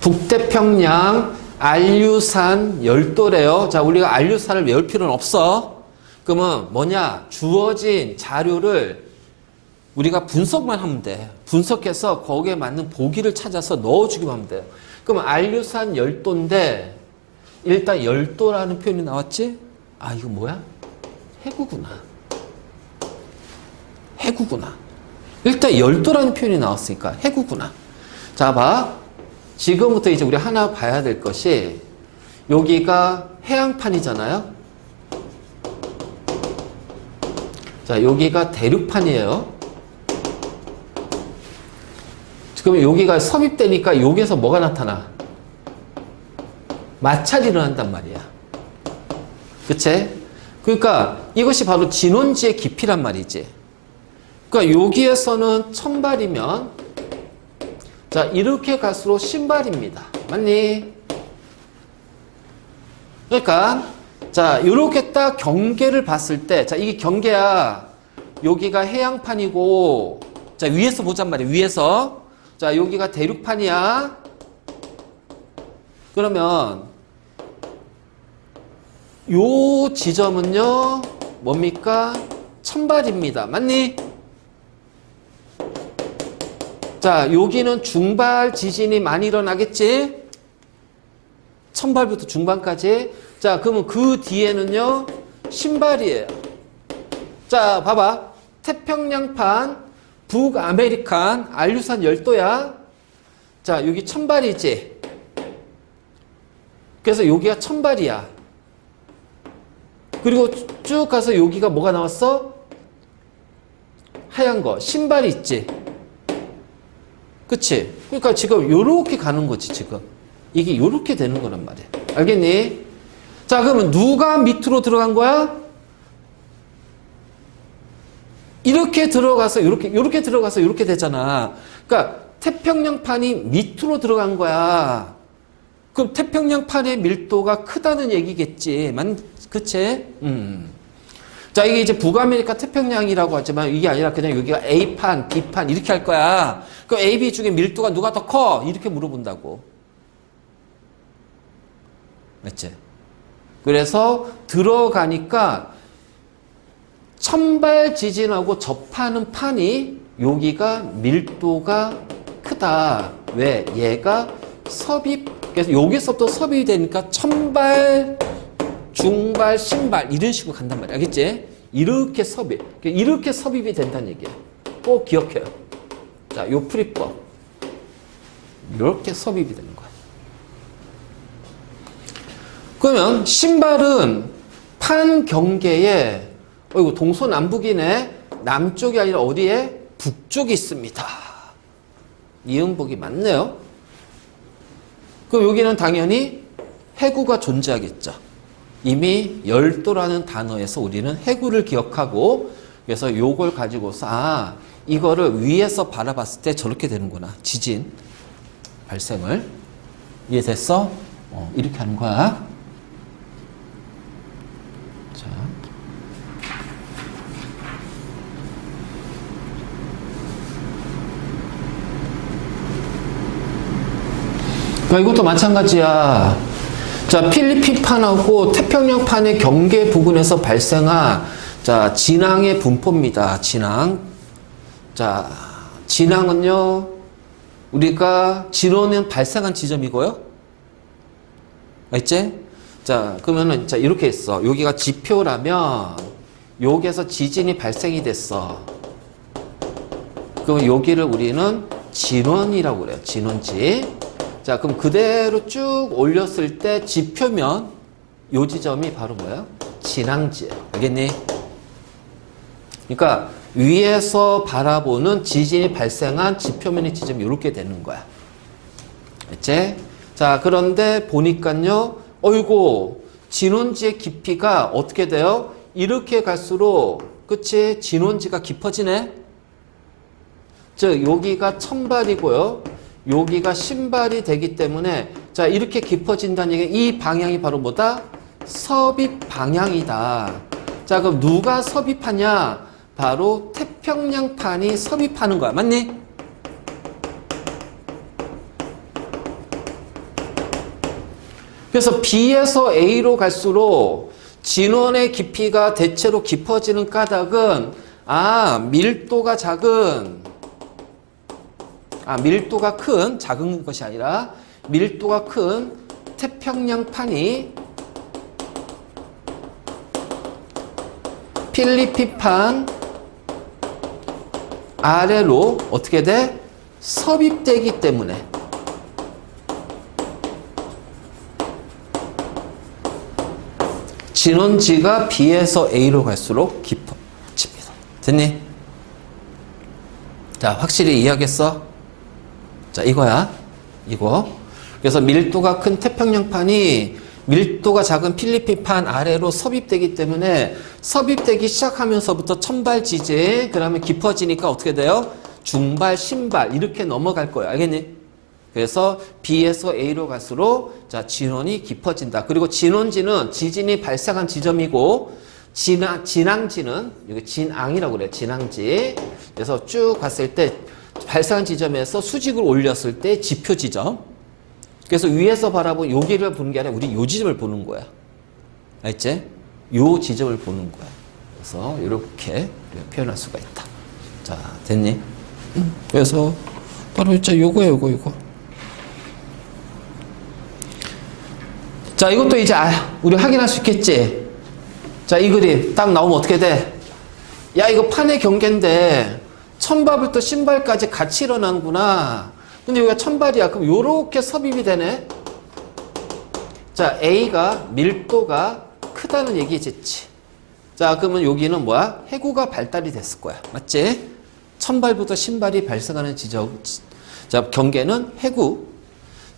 북태평양 안류산 열도래요. 자, 우리가 안류산을 외울 필요는 없어. 그러면 뭐냐? 주어진 자료를 우리가 분석만 하면 돼. 분석해서 거기에 맞는 보기를 찾아서 넣어주기만 하면 돼요. 그러면 안류산 열도인데, 일단 열도라는 표현이 나왔지? 이거 뭐야? 해구구나. 해구구나. 일단 열도라는 표현이 나왔으니까 해구구나. 자, 봐. 지금부터 이제 우리 하나 봐야 될 것이 여기가 해양판이잖아요. 자, 여기가 대륙판이에요. 지금 여기가 섭입되니까 여기에서 뭐가 나타나? 마찰이 일어난단 말이야. 그치? 그러니까 이것이 바로 진원지의 깊이란 말이지. 그러니까 여기에서는 1000발이면 자, 이렇게 갈수록 신발입니다. 맞니? 그러니까, 자, 이렇게 딱 경계를 봤을 때, 자, 이게 경계야. 여기가 해양판이고, 자, 위에서 보잔 말이야. 위에서. 자, 여기가 대륙판이야. 그러면, 요 지점은요, 뭡니까? 1000발입니다. 맞니? 자, 여기는 중발 지진이 많이 일어나겠지? 1000발부터 중반까지. 자, 그러면 그 뒤에는요, 신발이에요. 자, 봐봐. 태평양판, 북아메리칸, 안류산 열도야. 자, 여기 1000발이지? 그래서 여기가 1000발이야. 그리고 쭉 가서 여기가 뭐가 나왔어? 하얀 거. 신발이 있지? 그치? 그러니까 지금 요렇게 가는 거지, 지금. 이게 요렇게 되는 거란 말이야. 알겠니? 자, 그러면 누가 밑으로 들어간 거야? 이렇게 들어가서, 요렇게 들어가서 요렇게 되잖아. 그러니까 태평양판이 밑으로 들어간 거야. 그럼 태평양판의 밀도가 크다는 얘기겠지. 그치? 자, 이게 이제 북아메리카 태평양이라고 하지만 이게 아니라 그냥 여기가 A판, B판 이렇게 할 거야. 그럼 A, B 중에 밀도가 누가 더 커? 이렇게 물어본다고. 맞지? 그래서 들어가니까 1000발 지진하고 접하는 판이 여기가 밀도가 크다. 왜? 얘가 섭입, 그래서 여기서부터 섭입이 되니까 1000발, 중발, 신발 이런 식으로 간단 말이야. 알겠지? 이렇게 섭입이 된다는 얘기야. 꼭 기억해요. 자, 요 풀이법. 이렇게 섭입이 되는 거야. 그러면 신발은 판 경계에 이거 동서남북이네. 남쪽이 아니라 어디에? 북쪽이 있습니다. 이응복이 맞네요. 그럼 여기는 당연히 해구가 존재하겠죠. 이미 열도라는 단어에서 우리는 해구를 기억하고 그래서 요걸 가지고서 이거를 위에서 바라봤을 때 저렇게 되는구나. 지진 발생을. 이해됐어? 이렇게 하는 거야. 자. 그러니까 이것도 마찬가지야. 자, 필리핀판하고 태평양판의 경계 부근에서 발생한 자, 진앙의 분포입니다. 진앙. 자, 진앙은요, 우리가 진원은 발생한 지점이고요. 알지? 자, 그러면은, 자, 이렇게 했어. 여기가 지표라면, 여기에서 지진이 발생이 됐어. 그럼 여기를 우리는 진원이라고 그래요. 진원지. 자, 그럼 그대로 쭉 올렸을 때 지표면, 요 지점이 바로 뭐예요? 진앙지예요. 알겠니? 그러니까, 위에서 바라보는 지진이 발생한 지표면의 지점이 이렇게 되는 거야. 알지? 자, 그런데 보니까요, 어이고, 진원지의 깊이가 어떻게 돼요? 이렇게 갈수록, 그치? 진원지가 깊어지네? 즉, 여기가 천발이고요. 여기가 신발이 되기 때문에, 자, 이렇게 깊어진다는 얘기는 이 방향이 바로 뭐다? 섭입 방향이다. 자, 그럼 누가 섭입하냐? 바로 태평양판이 섭입하는 거야. 맞니? 그래서 B에서 A로 갈수록 진원의 깊이가 대체로 깊어지는 까닭은 밀도가 작은 밀도가 큰 작은 것이 아니라 밀도가 큰 태평양판이 필리핀판 아래로 어떻게 돼? 섭입되기 때문에 진원지가 B에서 A로 갈수록 깊어집니다. 됐니? 자, 확실히 이해하겠어? 자, 이거야. 이거. 그래서 밀도가 큰 태평양판이 밀도가 작은 필리핀판 아래로 섭입되기 때문에 섭입되기 시작하면서부터 천발 지진, 그러면 깊어지니까 어떻게 돼요? 중발, 신발 이렇게 넘어갈 거예요. 알겠니? 그래서 B에서 A로 갈수록 자, 진원이 깊어진다. 그리고 진원지는 지진이 발생한 지점이고 진앙지는 여기 진앙이라고 그래요. 진앙지. 그래서 쭉 갔을 때 발생한 지점에서 수직을 올렸을 때 지표 지점. 그래서 위에서 바라본 여기를 보는 게 아니라 우리 요 지점을 보는 거야. 알지? 요 지점을 보는 거야. 그래서 이렇게 표현할 수가 있다. 자, 됐니? 그래서 바로 진짜 요거야, 요거. 자, 이것도 이제 우리 확인할 수 있겠지? 자, 이 그림 딱 나오면 어떻게 돼? 야, 이거 판의 경계인데 천발부터 신발까지 같이 일어나는구나. 근데 여기가 천발이야. 그럼 요렇게 섭입이 되네. 자, A가 밀도가 크다는 얘기겠지. 자, 그러면 여기는 뭐야? 해구가 발달이 됐을 거야. 맞지? 천발부터 신발이 발생하는 지점. 자, 경계는 해구.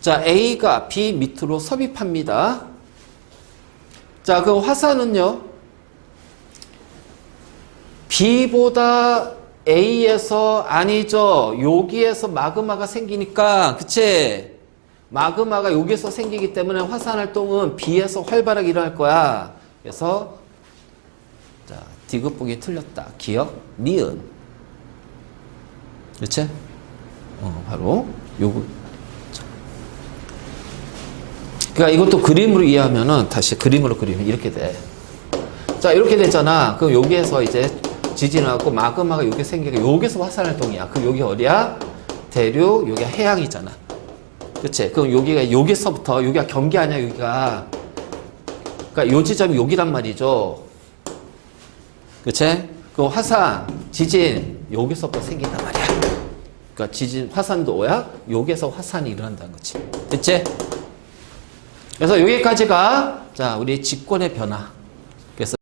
자, A가 B 밑으로 섭입합니다. 자, 그럼 화산은요? B보다 A에서 아니죠. 여기에서 마그마가 생기니까, 그치? 마그마가 여기서 생기기 때문에 화산 활동은 B에서 활발하게 일어날 거야. 그래서 자, 디귿보기 틀렸다. 기억, 니은. 그치? 바로 요거. 그러니까 이것도 그림으로 이해하면은 다시 그림으로 그리면 이렇게 돼. 자, 이렇게 됐잖아. 그럼 여기에서 이제 지진하고 마그마가 여기 생기니까 여기서 화산 활동이야. 그럼 여기 어디야? 대륙, 여기가 해양이잖아. 그치? 그럼 여기서부터, 여기가 경계 아니야, 여기가. 그러니까 요 지점이 여기란 말이죠. 그치? 그럼 화산, 지진, 여기서부터 생긴단 말이야. 그러니까 지진, 화산도 뭐야? 여기서 화산이 일어난다는 거지. 됐지? 그래서 여기까지가, 자, 우리 직권의 변화.